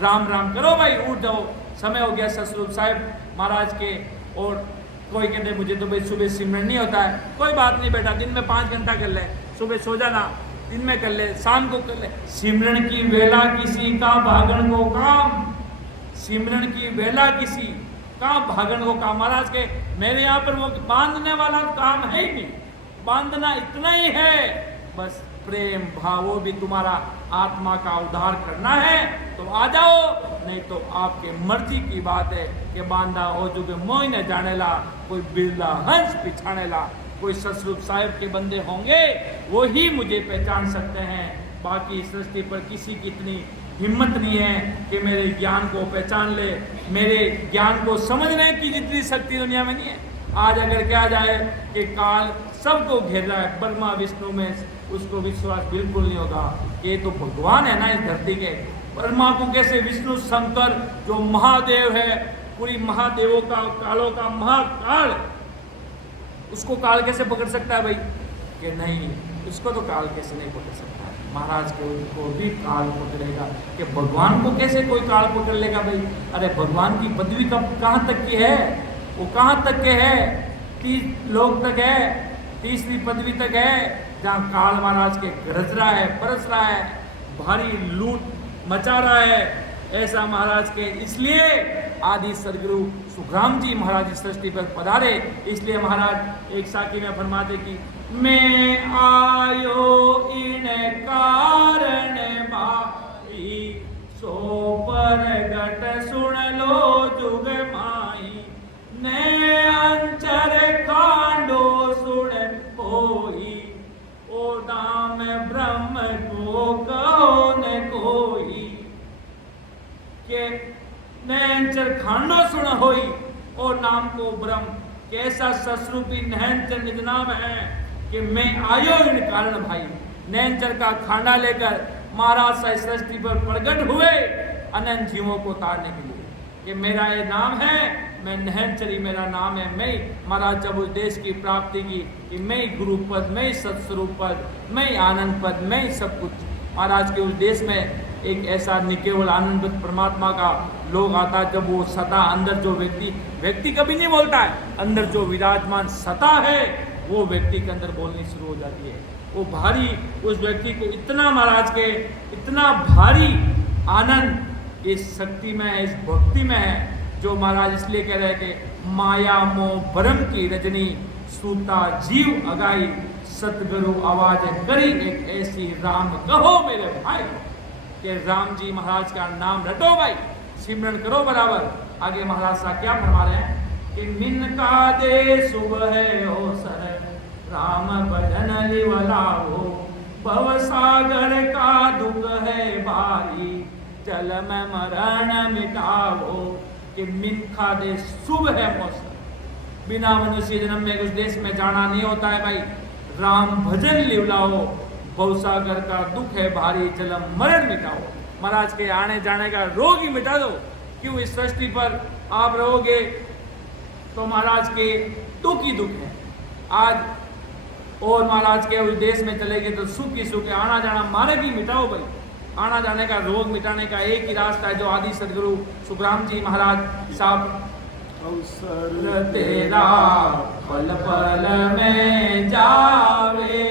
राम राम करो भाई, उठ जाओ, समय हो गया। ससरूप साहेब महाराज के और कोई कहते मुझे तो भाई सुबह सिमरन नहीं होता है, कोई बात नहीं बेटा, दिन में 5 घंटा कर ले, सुबह सो जाना, दिन में कर ले, शाम को कर ले। सिमरन की वेला किसी का भागन को काम, सिमरन की वेला किसी का भागन को काम। महाराज के मेरे यहाँ पर वो बांधने वाला काम है ही नहीं, बांधना इतना ही है, बस प्रेम भाव, वो भी तुम्हारा आत्मा का उद्धार करना है तो आ जाओ, नहीं तो आपके मर्जी की बात है कि बांधा हो जो मोह न जाने ला, कोई बिरला हंस पिछाने ला। कोई ससरूप साहिब के बंदे होंगे वो ही मुझे पहचान सकते हैं, बाकी सृष्टि पर किसी की इतनी हिम्मत नहीं है कि मेरे ज्ञान को पहचान ले, मेरे ज्ञान को समझने की जितनी शक्ति दुनिया में नहीं है। आज अगर क्या जाए कि काल सबको घेर रहा है, ब्रह्मा विष्णु में, उसको विश्वास बिल्कुल नहीं होगा कि ये तो भगवान है ना इस धरती के। ब्रह्मा को कैसे, विष्णु शंकर जो महादेव है, पूरी महादेवों का कालों का महाकाल, उसको काल कैसे पकड़ सकता है भाई? कि नहीं, उसको तो काल कैसे नहीं पकड़ सकता। महाराज को भी काल पकड़ेगा, कि भगवान को कैसे कोई काल पकड़ लेगा भाई? अरे भगवान की पदवी कहाँ तक की है, वो कहाँ तक के है? 30 लोग तक है, 30वीं पदवी तक है, जहाँ काल महाराज के गरज रहा है, बरस रहा है, भारी लूट मचा रहा है, ऐसा महाराज के। इसलिए आदि सदगुरु सुखराम जी महाराज इस सृष्टि पर पधारे। इसलिए महाराज एक साखी में फरमाते कि मैं आयो इन कारण भाई, सो परगट सुन लो जुग माई, ने अंचर कांडो सुन कोई, ओ दाम ब्रह्म को कहो न कोई, के ने अंचर खांडो सुन होई, और नाम को ब्रह्म कि ऐसा ससरूपी नैनचर निज नाम है कि मैं आयो इन कारण भाई। नैनचर का खांडा लेकर महाराज सा सृष्टि पर प्रकट हुए अनंत जीवों को तारने के लिए कि मेरा ये नाम है, मैं नैनचरी मेरा नाम है। मैं महाराज जब उस देश की प्राप्ति की कि मैं गुरु पद, मैं सत्स्वरूप पद, मैं आनंद पद, मैं सब कुछ। महाराज के उस देश में एक ऐसा निकेवल आनंद परमात्मा का लोग आता है जब वो सता अंदर जो व्यक्ति कभी नहीं बोलता है, अंदर जो विराजमान सता है वो व्यक्ति के अंदर बोलनी शुरू हो जाती है। वो भारी उस व्यक्ति को इतना महाराज के इतना भारी आनंद इस शक्ति में है, इस भक्ति में है, जो महाराज इसलिए कह रहे थे माया मोह भरम की रजनी सूता जीव अगाई सतगुरु आवाज करी एक ऐसी राम कहो मेरे भाई। कि राम जी महाराज का नाम रटो भाई, सिमरन करो बराबर। आगे महाराज साहब क्या फरमा रहे हैं कि मिन का दे सुबह हो सर राम भजन लिवला हो, भव सागर का दुख है भारी जल में मरण मिटाओ। कि मिन का दे शुभ है मौसम, बिना मनुष्य जन्म में उस देश में जाना नहीं होता है भाई। राम भजन लिवलाओ, भवसागर का दुख है भारी जलम मरण मिटाओ। महाराज के आने जाने का रोग ही मिटा दो। क्यों इस सृष्टि पर आप रहोगे तो महाराज के दुख ही दुख है आज, और महाराज के उस देश में चले गए तो सुख ही सुख है। आना जाना मार्ग ही मिटाओ भाई। आना जाने का रोग मिटाने का एक ही रास्ता है जो आदि सदगुरु सुखराम जी महाराज साहब अवसर तेरा पल पल में जावे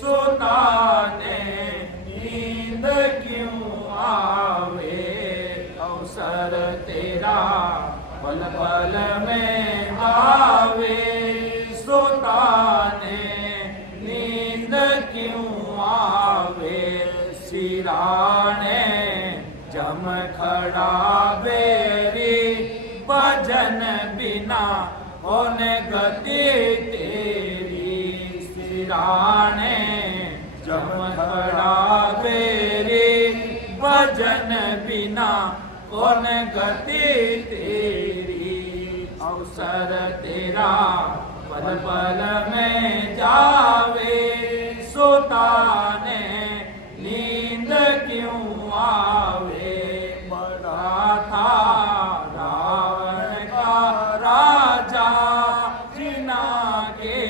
सोता ने नींद क्यों आवे। अवसर तेरा पल पल में आवे सोता ने नींद क्यों आवे। सिराने जम खड़ा बेरी भजन बिना होने गति तेरी। सिराने जम खड़ा बेरी भजन बिना होने गति तेरी। अवसर तेरा पल पल में जावे सोता ने नींद क्यों आवे। बड़ा था रावण का राजा जिना के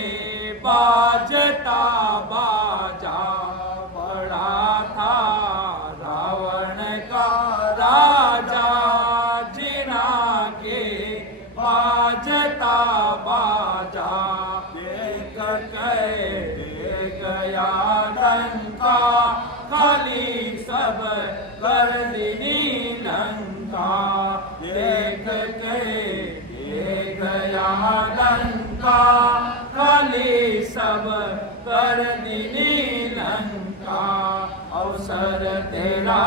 बाजता बाजा। बड़ा था रावण का राजा जिना के बाजता बाजा। देख गया लंका खाली सब कर दी लंका। देख गया लंका खाली सब कर दी लंका। अवसर तेरा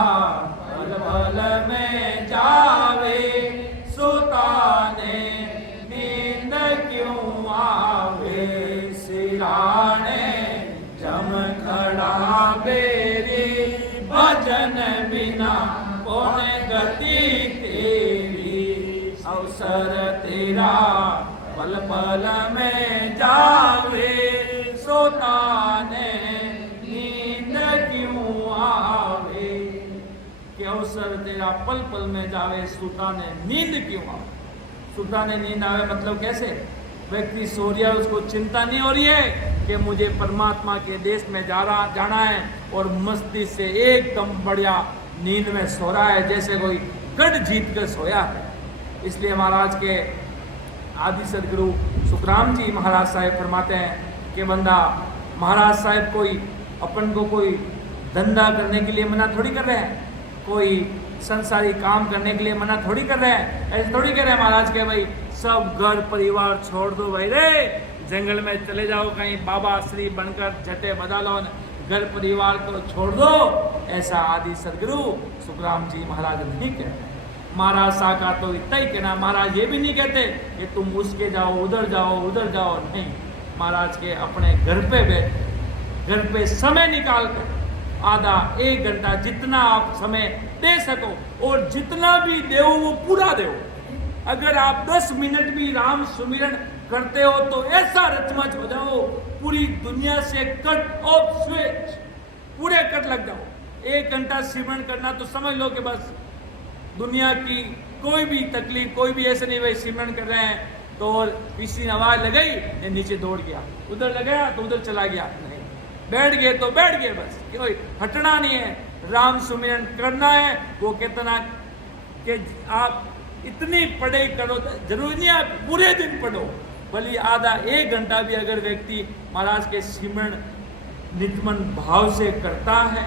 पल पल में जावे सोता ने नींद क्यों आवे। सिराने जम खड़ा बेरी भजन बिना होने गति तेरी। अवसर तेरा पल पल में जावे सोता ने नींद क्यों आवे। कि अवसर तेरा पल पल में जावे सोता ने नींद क्यों आवे। सोता ने नींद आवे मतलब कैसे? व्यक्ति सो रहा है, उसको चिंता नहीं हो रही है कि मुझे परमात्मा के देश में जाना है, और मस्ती से एकदम बढ़िया नींद में सो रहा है जैसे कोई गढ़ जीत कर सोया है। इसलिए महाराज के आदि सदगुरु सुखराम जी महाराज साहब फरमाते हैं कि बंदा महाराज साहब कोई अपन को कोई धंधा करने के लिए मना थोड़ी कर रहे हैं, कोई संसारी काम करने के लिए मना थोड़ी कर रहे हैं। ऐसे थोड़ी कह रहे हैं महाराज के भाई सब घर परिवार छोड़ दो भाई रे, जंगल में चले जाओ कहीं बाबा श्री बनकर झटे बजा लो, घर परिवार को छोड़ दो। ऐसा आदि सदगुरु सुखराम जी महाराज नहीं कहते। महाराज सा का तो इतना ही कहना। महाराज ये भी नहीं कहते कि तुम उसके जाओ उधर जाओ, नहीं। महाराज के अपने घर पे बैठ, घर पे समय निकाल कर आधा एक घंटा जितना आप समय दे सको, और जितना भी दो वो पूरा दो। अगर आप 10 मिनट भी राम सुमिरन करते हो तो ऐसा रचमच हो जाओ, पूरी दुनिया से कट ऑफ स्विच, पूरे कट लग जाओ। 1 घंटा सिमरन करना तो समझ लो कि बस दुनिया की कोई भी तकलीफ, कोई भी ऐसे नहीं भाई सिमरन कर रहे हैं तो किसी ने आवाज लगाई ये नीचे दौड़ गया, उधर लगाया तो उधर चला गया, नहीं, बैठ गए तो बैठ गए, बस कोई हटना नहीं है, राम सुमिरन करना है। वो कहता कि आप इतनी पढ़ाई करो, जरूरी नहीं आप पूरे दिन पढ़ो, भले आधा 1 घंटा भी अगर व्यक्ति महाराज के सिमरन निजमन भाव से करता है।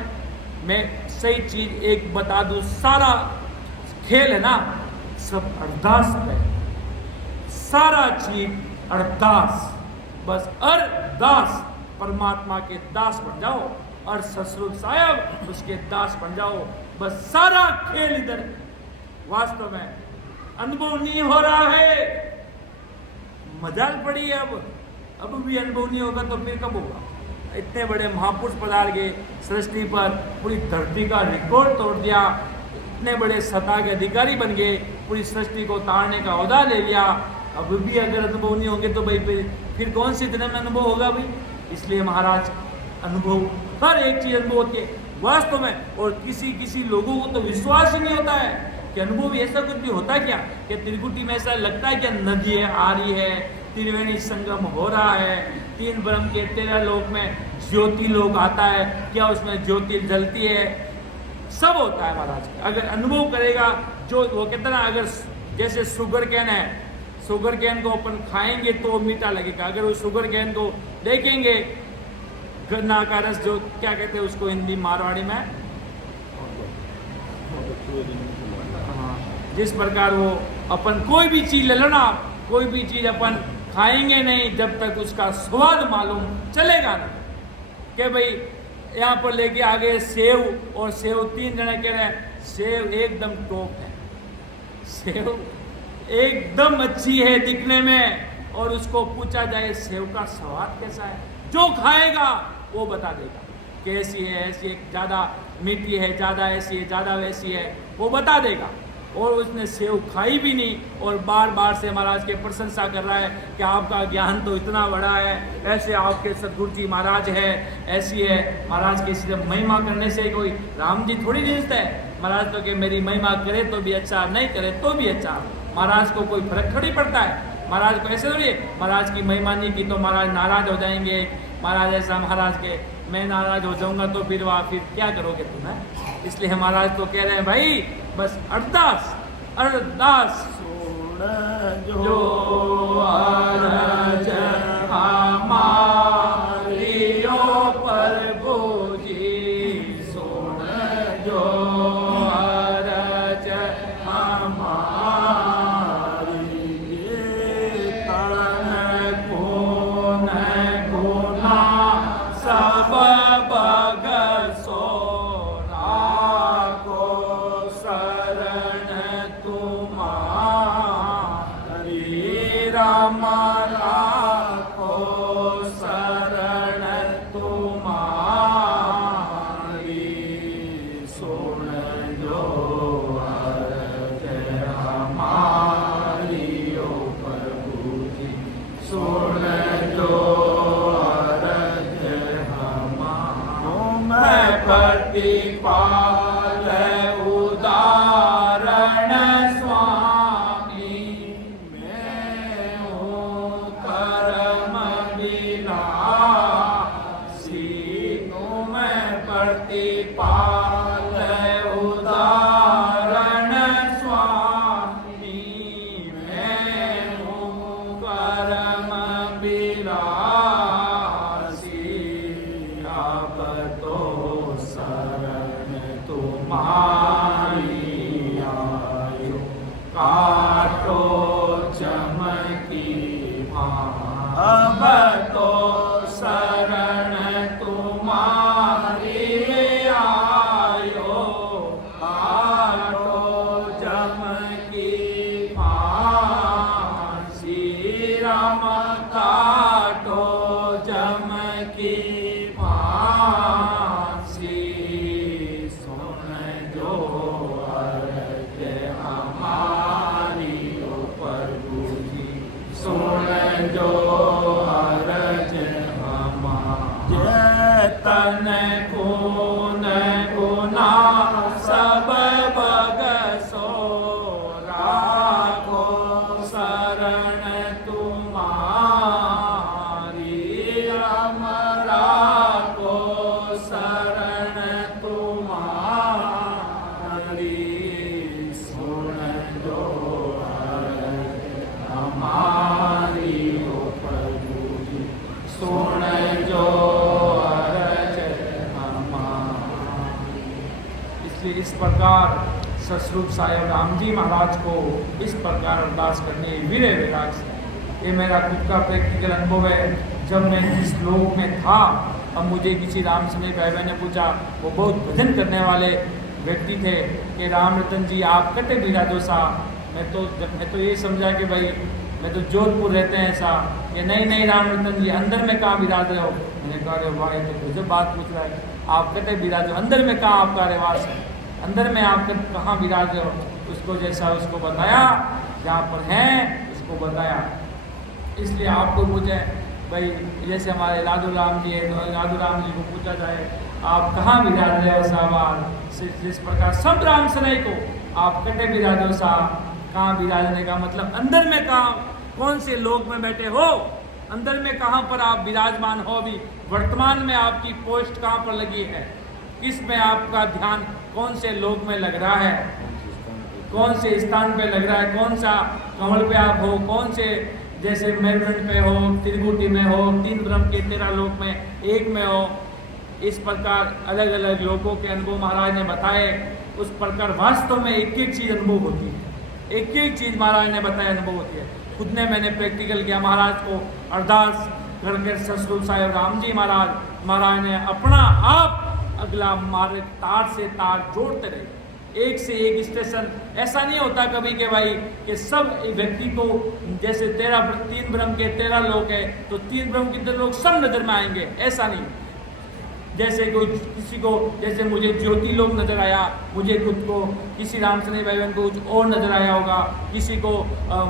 मैं सही चीज एक बता दूं, सारा खेल है ना सब अरदास है, सारा चीज अरदास, बस अरदास, परमात्मा के दास बन जाओ और ससुर साहब उसके दास बन जाओ, बस सारा खेल इधर। वास्तव में अनुभव नहीं हो रहा है, मजाल पड़ी है, अब भी अनुभव नहीं होगा तो फिर कब होगा। इतने बड़े महापुरुष पधार गए सृष्टि पर, पूरी धरती का रिकॉर्ड तोड़ दिया, इतने बड़े सत्ता के अधिकारी बन गए, पूरी सृष्टि को तारने का ओहदा ले लिया, अब भी अगर अनुभव नहीं होंगे तो भाई फिर कौन सी दिन में अनुभव होगा भाई। इसलिए महाराज अनुभव, हर एक चीज अनुभव होती है वास्तव में। और किसी लोगों को तो विश्वास ही नहीं होता है कि अनुभव ऐसा कुछ भी होता है क्या, कि त्रिकुटी में ऐसा लगता है कि नदी आ रही है, त्रिवेणी संगम हो रहा है, 3 ब्रह्म के 13 लोक में ज्योति लोक आता है, क्या उसमें ज्योति जलती है, सब होता है महाराज। अगर अनुभव करेगा जो वो कहता ना, अगर जैसे शुगर कैन है, शुगर कैन को अपन खाएंगे तो मीठा लगेगा, अगर उस शुगर कैन को देखेंगे गन्ना का रस, जो क्या कहते हैं उसको हिंदी मारवाड़ी में, हाँ, जिस प्रकार वो अपन कोई भी चीज ले लो ना, कोई भी चीज अपन खाएंगे नहीं जब तक उसका स्वाद मालूम चलेगा ना। कि भाई यहाँ पर लेके आगे सेव, और सेव 3 जने कह रहे हैं सेव एकदम टॉप है, सेव एकदम अच्छी है दिखने में, और उसको पूछा जाए सेव का स्वाद कैसा है, जो खाएगा वो बता देगा कैसी है, ऐसी है, ज़्यादा मीठी है, ज़्यादा ऐसी है, ज़्यादा वैसी है, वो बता देगा। और उसने सेव खाई भी नहीं और बार बार से महाराज के प्रशंसा कर रहा है कि आपका ज्ञान तो इतना बड़ा है, ऐसे आपके सदगुरु जी महाराज है, ऐसी है। महाराज की सिर्फ महिमा करने से कोई राम जी थोड़ी रिश्ता है, महाराज तो कि मेरी महिमा करे तो भी अच्छा, नहीं करे तो भी अच्छा, महाराज को कोई फर्क थोड़ी पड़ता है। महाराज को ऐसे थोड़ी, महाराज की महिमा नहीं की तो महाराज नाराज हो जाएंगे, महाराज ऐसा, महाराज के मैं नाराज हो जाऊंगा तो फिर क्या करोगे तुम। इसलिए महाराज तो कह रहे हैं भाई बस अरदास अरदास, जो अरज हमारी ओ प्रभु जी, सुन जो अरज हमारी, तन खून गुना सब बग सोना को शरण तुम्हारी, राम को शरण तुम्हारी, सुन जो अरज हमारी ओ प्रभु जी, सुन जो प्रतिपाल उदाहरण स्वामी, मैं हूँ कर्म विनाशी, तुम प्रतिपाल उदाहरण स्वामी, मैं हूँ कर्म विनाशी, अब तो शरण तुम्हारी आयो, काटो चमकी भां, अब तो शरण तुम्हारी आयो, काटो चमकी भां, श्री राम काटो चमकी जो तन खून गुना सब बग सो राखो शरण तुम्हारी राम राखो शरण तुम्हारी सुन जो हमारी हो प्रभु जी सुन जो अरज हमारी। इसलिए इस प्रकार ससरूप साहेब राम जी महाराज को इस प्रकार अरदास करनी वीर विराज। ये मेरा खुद का प्रैक्टिकल अनुभव है। जब मैं जिस लोक में था, अब मुझे किसी राम सिंह भाई ने पूछा, वो बहुत भजन करने वाले व्यक्ति थे, कि राम रतन जी आप कटे विराजो सा। मैं तो ये समझा कि भाई मैं तो जोधपुर रहते हैं ऐसा, कि नहीं राम रतन जी अंदर में कहाँ विराज रहे हो। मैंने कहा अरे भाई तो गजब बात पूछ रहा है, आप कटे विराजो, अंदर में कहाँ आपका रिवाज है, अंदर में आप कहाँ विराज रहे हो। उसको जैसा उसको बताया, जहाँ पर हैं उसको बताया। इसलिए आपको पूछे भाई, जैसे हमारे लादू राम जी है, तो लादू राम जी को पूछा जाए आप कहाँ विराज रहे हो साहब, जिस प्रकार सब राम सनई को आप कटे विराजो सा, कहाँ विराजने का मतलब अंदर में कहाँ, कौन से लोक में बैठे हो, अंदर में कहाँ पर आप विराजमान हो। अभी वर्तमान में आपकी पोस्ट कहाँ पर लगी है, किस में आपका ध्यान, कौन से लोक में लग रहा है, कौन से स्थान पे लग रहा है, कौन सा कमल पे आप हो, कौन से जैसे मेरुदंड पे हो, त्रिकुटी में हो, 3 ब्रह्म के 13 लोक में एक में हो। इस प्रकार अलग अलग लोगों के अनुभव महाराज ने बताए। उस प्रकार वास्तव में एक एक चीज़ अनुभव होती है, एक एक चीज़ महाराज ने बताया अनुभव होती है। खुद ने मैंने प्रैक्टिकल किया, महाराज को अरदास करके ससरूप साहेब राम जी महाराज ने अपना आप अगला मार्ग तार से तार जोड़ते रहे, एक से एक स्टेशन। ऐसा नहीं होता कभी के भाई कि सब व्यक्ति को जैसे 3 ब्रह्म के 13 लोक है, तो 3 ब्रह्म के 13 लोग सब नजर में आएंगे, ऐसा नहीं। जैसे कोई किसी को, जैसे मुझे ज्योति लोक नजर आया, मुझे खुद को किसी राम सनी भाई बहन को कुछ और नजर आया होगा, किसी को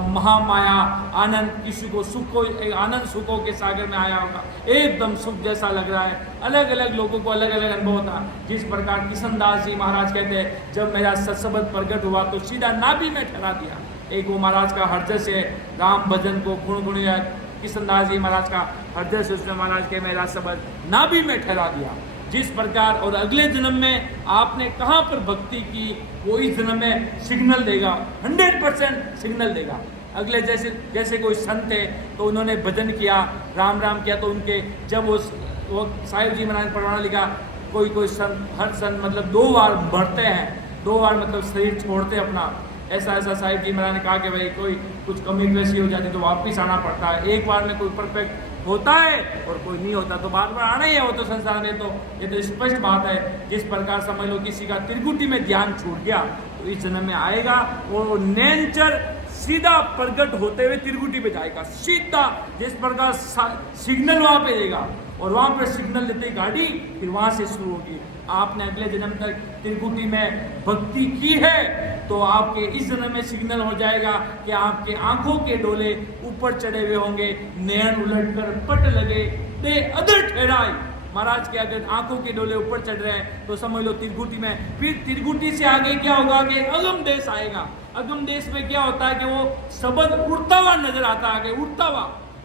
महामाया आनंद, किसी को सुख को आनंद सुखों के सागर में आया होगा, एकदम सुख जैसा लग रहा है। अलग अलग लोगों को अलग अलग अनुभव होता। जिस प्रकार किशनदास जी महाराज कहते हैं, जब मेरा सत्सबद प्रकट हुआ तो सीधा नाभि में ठहरा दिया। एक वो महाराज का हृदय से राम भजन को गुणगुणिया किशनदास जी महाराज का हृदय से उसने महाराज के मेरा शब्द नाभि में ठहरा दिया। जिस प्रकार और अगले जन्म में आपने कहाँ पर भक्ति की, वो इस जन्म में सिग्नल देगा, 100% सिग्नल देगा। अगले जैसे कोई संत है तो उन्होंने भजन किया, राम राम किया, तो उनके जब वो साहिब जी महाराज ने परवाना लिखा, कोई संत, हर संत मतलब 2 बार बढ़ते हैं, 2 बार मतलब शरीर छोड़ते अपना। ऐसा साहिब जी महाराज ने कहा कि भाई कोई कुछ कमी पेशी हो जाती तो वापस आना पड़ता है। एक बार में कोई परफेक्ट होता है और कोई नहीं होता, तो बार बार आना ही है वो तो संसार में। तो ये तो स्पष्ट बात है। जिस प्रकार समझ लो किसी का त्रिकुटी में ध्यान छूट गया तो इस जन्म में आएगा, वो नेचर सीधा प्रकट होते हुए त्रिकुटी पे जाएगा सीधा। जिस प्रकार सिग्नल वहां पे देगा और वहां पे सिग्नल देते गाड़ी फिर वहां से शुरू होगी। आपने अगले जन्म तक त्रिकुटी में भक्ति की है तो आपके इस जन्म में सिग्नल हो जाएगा कि आपके आंखों के डोले ऊपर चढ़े हुए होंगे, नयन उलटकर पट लगे ते अदर ठहराए। महाराज के अगर आंखों के डोले ऊपर चढ़ रहे हैं तो समझ लो त्रिकुटी में। फिर त्रिकुटी से आगे क्या होगा कि अगम देश आएगा। अगम देश में क्या होता है कि वो शब्द उड़ता हुआ नजर आता है,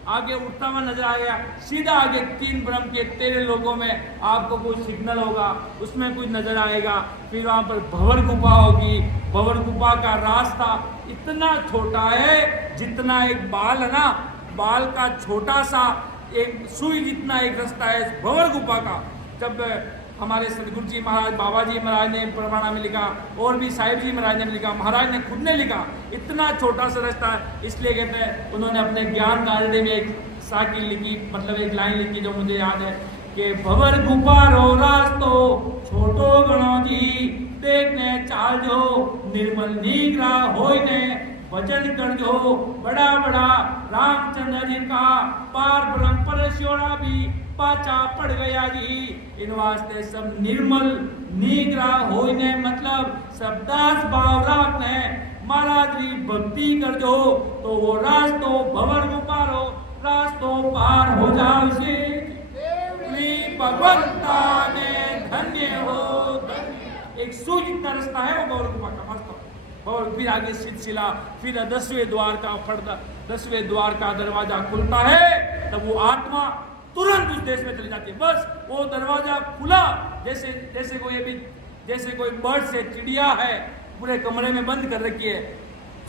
आगे उड़ता हुआ नजर आएगा। सीधा आगे 3 ब्रह्म के 13 लोगों में आपको कोई सिग्नल होगा, उसमें कुछ नजर आएगा। फिर वहां पर भंवर गुफा होगी। भंवर गुफा का रास्ता इतना छोटा है जितना एक बाल है ना, बाल का छोटा सा एक सुई जितना एक रास्ता है भंवर गुफा का। जब हमारे सदगुरु जी महाराज, बाबा जी महाराज ने प्रमाणा में लिखा और भी साहिब जी महाराज ने लिखा, महाराज ने खुद ने लिखा, इतना छोटा सा रास्ता है। इसलिए कहते हैं उन्होंने अपने ज्ञान कारिणी में एक साकी लिखी, मतलब एक लाइन लिखी जो मुझे याद है कि भंवर गुफा रो रास्तो छोटो गणो जी, देखने चाल जो निर्मल निग्रह होइने वचन कर जो बड़ा बड़ा रामचंद्र जी का पार ब्रह्म परस्योड़ा भी पाचा पड़ गया जी। इन वास्ते सब निर्मल निग्रह होने मतलब सब दास भाव रखने महाराज जी भक्ति कर जो तो वो रास्तो भंवर गुफा रो रास्तो पार हो जाओ से। भगवंता ने धन्य हो धन्य। एक सूर्य जितना रास्ता है वो गौर गुफा का मस्त। और फिर आगे सिलसिला, फिर 10वें द्वार का पर्दा, 10वें द्वार का दरवाजा खुलता है, तब वो आत्मा तुरंत उस देश में चली जाती है। बस वो दरवाजा खुला, जैसे कोई बर्ड से चिड़िया है पूरे कमरे में बंद कर रखी है,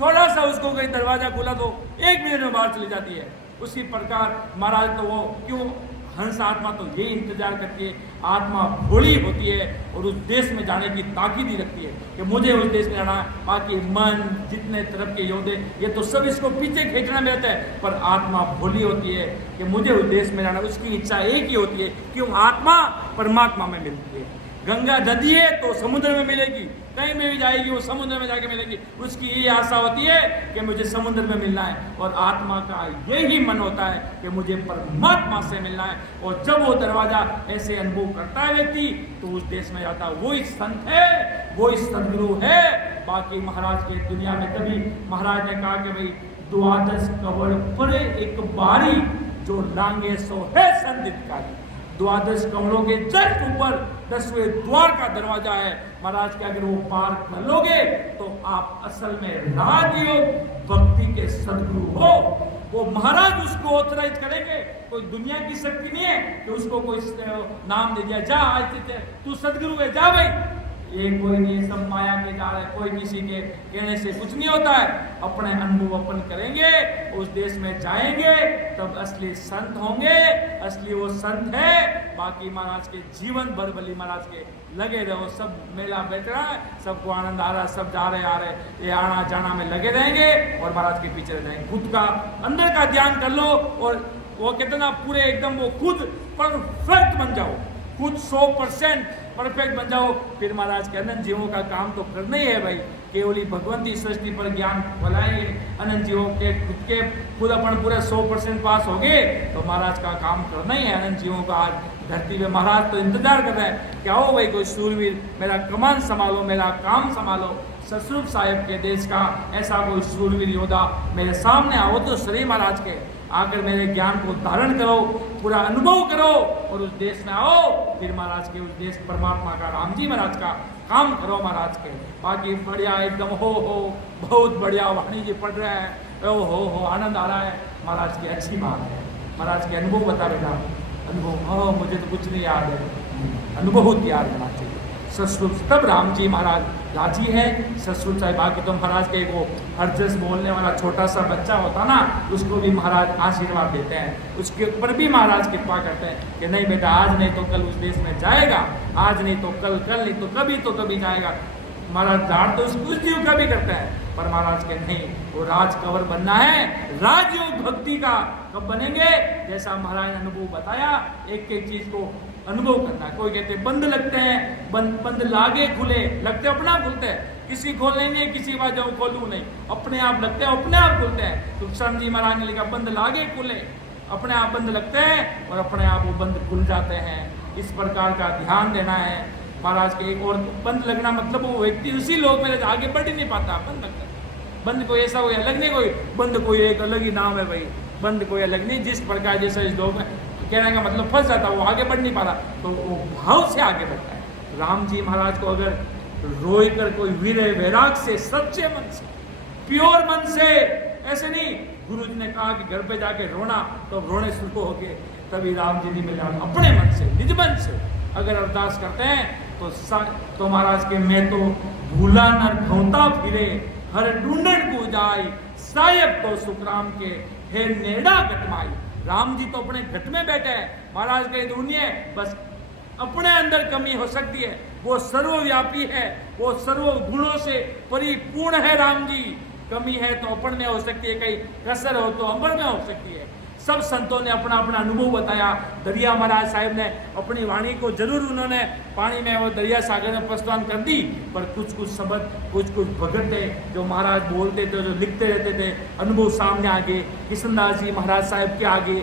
थोड़ा सा उसको कोई दरवाजा खुला तो 1 मिनट में बाहर चली जाती है। उसी प्रकार महाराज तो वो क्यों हंस आत्मा तो ये इंतजार करती है, आत्मा भोली होती है और उस देश में जाने की ताकीद रखती है कि मुझे उस देश में जाना है। बाकी मन जितने तरफ के योद्धे ये तो सब इसको पीछे खींचना में रहता है, पर आत्मा भोली होती है कि मुझे उस देश में जाना। उसकी इच्छा एक ही होती है, क्यों आत्मा परमात्मा में मिलती है। गंगा नदी है तो समुद्र में मिलेगी, कहीं में भी जाएगी वो समुद्र में जाके मिलेगी। उसकी ये आशा होती है कि मुझे समुद्र में मिलना है, और आत्मा का यही मन होता है कि मुझे परमात्मा से मिलना है। और जब वो दरवाजा ऐसे अनुभव करता है व्यक्ति तो उस देश में जाता है। वो ही संत है, वो ही सदगुरु है। बाकी महाराज के दुनिया में तभी महाराज ने कहा कि भाई 12 कवड़ परे एक बारी जो लांगे सो है संदिग्धकारी। 12 कमलों के जस्ट ऊपर 10वें द्वार का दरवाजा है महाराज के। अगर वो पार कर लोगे तो आप असल में राजयोग भक्ति के सदगुरु हो। वो महाराज उसको ऑथराइज करेंगे, कोई दुनिया की शक्ति नहीं है कि उसको कोई नाम दे दिया, जा आज तू सदगुरु है, जा भाई। ये कोई नहीं, सब माया के जाल है, कोई किसी के कहने से कुछ नहीं होता है। अपने अनुभव अपन करेंगे, उस देश में जाएंगे, तब असली संत होंगे, असली वो संत है। बाकी महाराज के जीवन भर बली महाराज के लगे रहो, सब मेला बैठ रहा है, सबको आनंद आ रहा है, सब जा रहे आ रहे, ये आना जाना में लगे रहेंगे और महाराज के पीछे रह जाएंगे। खुद का अंदर का ध्यान कर लो और वो कहते ना पूरे एकदम वो खुद परफेक्ट बन जाओ, खुद 100% परफेक्ट बन जाओ। फिर महाराज के अनंत जीवों का काम तो करना ही है भाई। केवली भगवंती सृष्टि पर ज्ञान फैलाएंगे, अनंत जीवों के खुद अपन पूरे 100% पास हो गए तो महाराज का काम करना ही है। अनंत जीवों का आज धरती में महाराज तो इंतजार कर रहे हैं कि आओ भाई कोई सूरवीर मेरा कमान संभालो, मेरा काम संभालो। ससुर साहिब के देश का ऐसा कोई सूरवीर योद्धा मेरे सामने आओ तो श्री महाराज के आकर मेरे ज्ञान को धारण करो, पूरा अनुभव करो और उस देश में आओ। फिर महाराज के उस देश परमात्मा का राम जी महाराज का काम करो महाराज के। बाकी बढ़िया एकदम हो बहुत बढ़िया वाणी जी पढ़ रहे हैं, हो आनंद आ रहा है महाराज की, अच्छी बात है। महाराज के अनुभव बता बेटा, अनुभव मुझे तो कुछ नहीं याद है, अनुभव याद रहना चाहिए। ससुर तब राम जी महाराज राजी है, ससुर साहिब बाकी तो महाराज के वो हरजस बोलने वाला छोटा सा बच्चा होता ना, उसको भी महाराज आशीर्वाद देते हैं, उसके ऊपर भी महाराज कृपा करते हैं कि नहीं बेटा आज नहीं तो कल उस देश में जाएगा, आज नहीं तो कल, कल नहीं तो कभी जाएगा। महाराज दाड़ तो उस जीव का भी करता है, पर महाराज के नहीं, वो राज कवर बनना है। राजयोग भक्ति का कब बनेंगे, जैसा महाराज ने अनुभव बताया, एक एक चीज को अनुभव करना है। कोई कहते बंद लगते हैं, बंद लागे खुले, लगते अपने आप खुलते हैं, किसी खोलने नहीं, किसी बात जाऊँ खोलूँ नहीं, अपने आप लगते हैं, अपने आप खुलते हैं। तुलसीराम जी महाराज ने लिखा बंद लागे खुले, अपने आप बंद लगते हैं और अपने आप वो बंद खुल जाते हैं। इस प्रकार का ध्यान देना है महाराज के। और बंद लगना मतलब वो व्यक्ति उसी लोग में आगे बढ़ ही नहीं पाता, बंद लगता है। बंद कोई ऐसा कोई अलग नहीं, कोई बंद कोई एक अलग ही नाम है भाई, बंद कोई अलग नहीं। जिस प्रकार जैसा इस लोग में कहने का मतलब फंस जाता है, वो आगे बढ़ नहीं पा रहा, तो वो भाव से आगे बढ़ता है। राम जी महाराज को अगर रोई कर कोई वीर वैराग से, सच्चे मन से, प्योर मन से, ऐसे नहीं गुरु जी ने कहा कि घर पे जाके रोना तो रोने शुरू हो गए, तभी राम जी ने मिला अपने मन से, निज मन से अगर अरदास करते हैं तो महाराज के मैं तो भूला न ढोंता फिरे, हर ढूंढन को जाए, सायब तो सुखराम के हे नेड़ा गटमाई। राम जी तो अपने घट में बैठे हैं, महाराज के ढूंढिए, बस अपने अंदर कमी हो सकती है, वो सर्वव्यापी है, वो सर्व गुणों से परिपूर्ण है। राम जी कमी है तो अपन में हो सकती है, कहीं कसर हो तो अंबर में हो सकती है। सब संतों ने अपना अपना अनुभव बताया। दरिया महाराज साहिब ने अपनी वाणी को जरूर उन्होंने पानी में वो दरिया सागर में प्रस्थान कर दी, पर कुछ कुछ शब्द, कुछ भगत थे जो महाराज बोलते थे, जो लिखते रहते थे, अनुभव सामने आगे, कृष्णदास जी महाराज साहिब के आगे,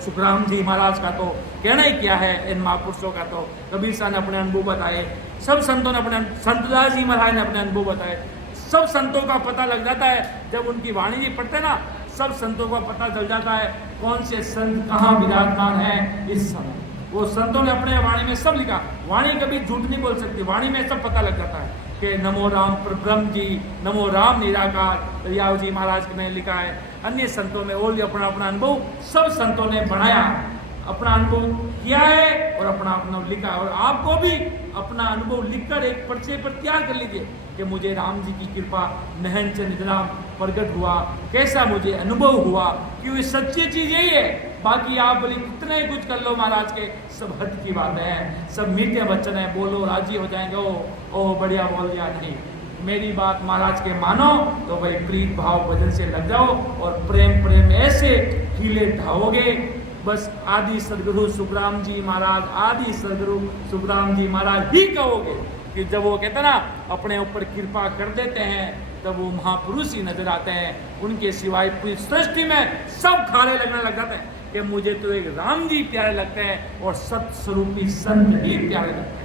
सुखराम जी महाराज का तो कहना ही क्या है, इन महापुरुषों का तो कबीर साहब ने अपने अनुभव बताए, सब संतों ने अपने, संतदास जी महाराज ने अपने अनुभव बताए। सब संतों का पता लग जाता है जब उनकी वाणी जी पढ़ते ना, सब संतों का पता चल जाता है कौन से संत कहाँ विराजमान है इस समय। वो संतों ने अपने वाणी में सब लिखा। वाणी कभी झूठ नहीं बोल सकती, वाणी में सब पता लग जाता है कि नमो राम ब्रह्म जी, नमो राम निराकार, रियाव जी महाराज ने लिखा है। अन्य संतों ने और अपना अपना अनुभव सब संतों ने बढ़ाया, अपना अनुभव किया है और अपना अनुभव लिखा है। और आपको भी अपना अनुभव लिखकर एक पर्चे पर तैयार कर लीजिए कि मुझे राम जी की कृपा नहन च निधराम प्रकट हुआ, कैसा मुझे अनुभव हुआ, क्योंकि सच्ची चीज यही है। बाकी आप बोले कितने कुछ कर लो महाराज के, सब हद की बातें हैं, सब मीठे वचन है, बोलो राजी हो जाएंगे, ओ बढ़िया बोल दिया। नहीं, मेरी बात महाराज के मानो तो भाई प्रीत भाव भजन से लग जाओ और प्रेम ऐसे कीले ढाओगे। बस आदि सदगुरु सुखराम जी महाराज, आदि सदगुरु सुखराम जी महाराज ही कहोगे कि जब वो कहते ना अपने ऊपर कृपा कर देते हैं तब वो महापुरुष ही नजर आते हैं। उनके सिवाय पूरी सृष्टि में सब खारे लगने लग जाते हैं कि मुझे तो एक राम जी प्यारे लगते हैं और सत्स्वरूपी संत ही प्यारे लगते हैं।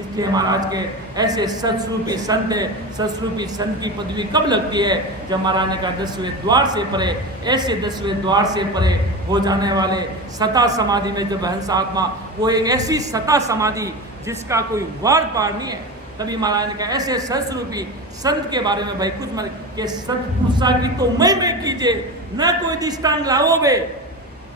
इसलिए महाराज के ऐसे सत्स्वरूपी संत है। सत्स्वरूपी संत की पदवी कब लगती है? जब महाराज ने कहा 10वें द्वार से परे, ऐसे 10वें द्वार से परे हो जाने वाले सता समाधि में जब हंस आत्मा, वो एक ऐसी सता समाधि जिसका कोई वार पार नहीं है। तभी महाराज ने कहा ऐसे सत्स्वरूपी संत के बारे में भाई कुछ मत के सतपुरुषा की तो महिमा कीजिए, न कोई दृष्टांत लाओ बे,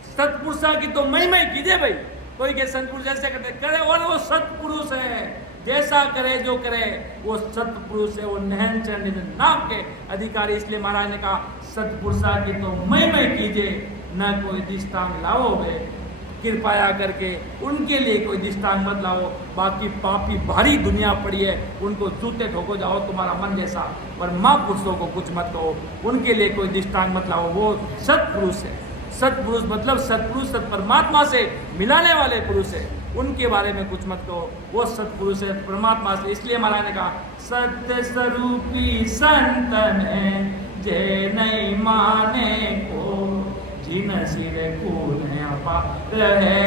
सतपुरुषा की तो महिमा कीजिए भाई। कोई के सतपुरुष ऐसे करते करे और वो सतपुरुष है, जैसा करे जो करे वो सतपुरुष है, वो नहन चंड नाम के अधिकारी। इसलिए महाराज ने कहा सतपुरुषा की तो महिमा कीजिए, न कोई दृष्टांत लाओ बे, कृपया करके उनके लिए कोई दृष्टांत मत लाओ। बाकी पापी भारी दुनिया पड़ी है, उनको जूते ठोको जाओ तुम्हारा मन जैसा, पर महापुरुषों को कुछ मत कहो, उनके लिए कोई दृष्टांत मत लाओ, वो सतपुरुष है। सतपुरुष मतलब सतपुरुष सत परमात्मा से मिलाने वाले पुरुष है, उनके बारे में कुछ मत कहो, वो सतपुरुष है परमात्मा से। इसलिए महाराज ने कहा सत्य स्वरूपी संत में जे नहीं माने को, जिन सिर कूल रहे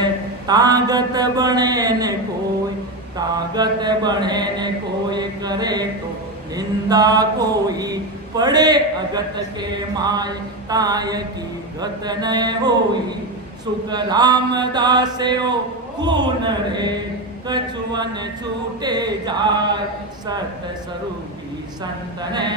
तागत बने ने कोई, तागत बने ने कोई करे तो निंदा कोई, पड़े अगत के माय ताय की गत न होई, सुख रामदास ओ खून रे कछुअन छूटे जाय, सत स्वरूपी संत ने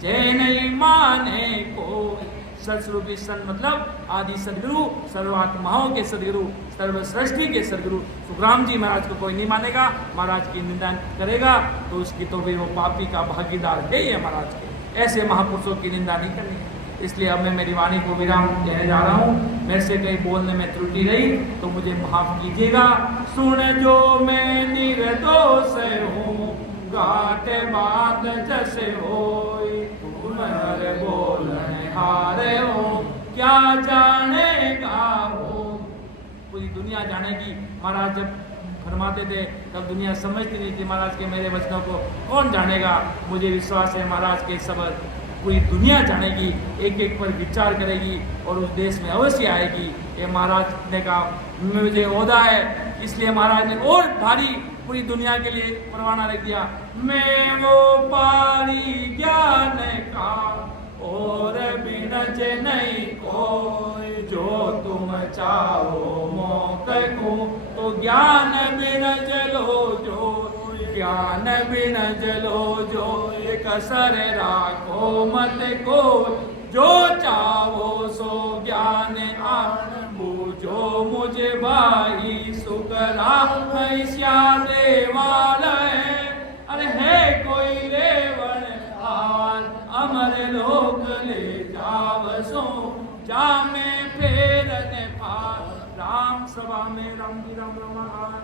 जे नहीं माने कोई। सत्स्वरूपी संत मतलब आदि सदगुरु, सर्वात्माओं के सदगुरु, सर्वसृष्टि के सदगुरु सुखराम जी महाराज को कोई नहीं मानेगा, महाराज की निंदा करेगा तो उसकी तो भी वो पापी का भागीदार है ही है। महाराज के ऐसे महापुरुषों की निंदा नहीं करनी है। इसलिए अब मैं मेरी वाणी को विराम देने जा रहा हूँ। मेरे से कहीं बोलने में त्रुटि रही तो मुझे माफ कीजिएगा। सुन जो मैं निर्दोष हूँ, घाट बात जैसे होई, तुमहर बोलने हारे हो, क्या जानेगा हो। पूरी दुनिया जानेगी। महाराज जब फरमाते थे तब दुनिया समझती नहीं थी महाराज के मेरे वचनों को, कौन जानेगा। मुझे विश्वास है महाराज के शब्द पूरी दुनिया जानेगी, एक एक पर विचार करेगी और उस देश में अवश्य आएगी। ये महाराज ने कहा मुझे ओहदा है, इसलिए महाराज ने और भारी पूरी दुनिया के लिए परवाना रख दिया। मैं वो पारी ज्ञान का और बिनज नहीं कोई, जो तुम चाहो मौके को तो ज्ञान बिनज लो जो, ज्ञान बिनज लो जो, एक असर राखो मत को, जो चाहो सो ज्ञान आन बूझो मुझे भाई, सुख राम देवाल है, अरे है कोई रेवण आन, अमर लोक ले जावसो, जा में फेरने पार, राम सभा में राम की राम रमार।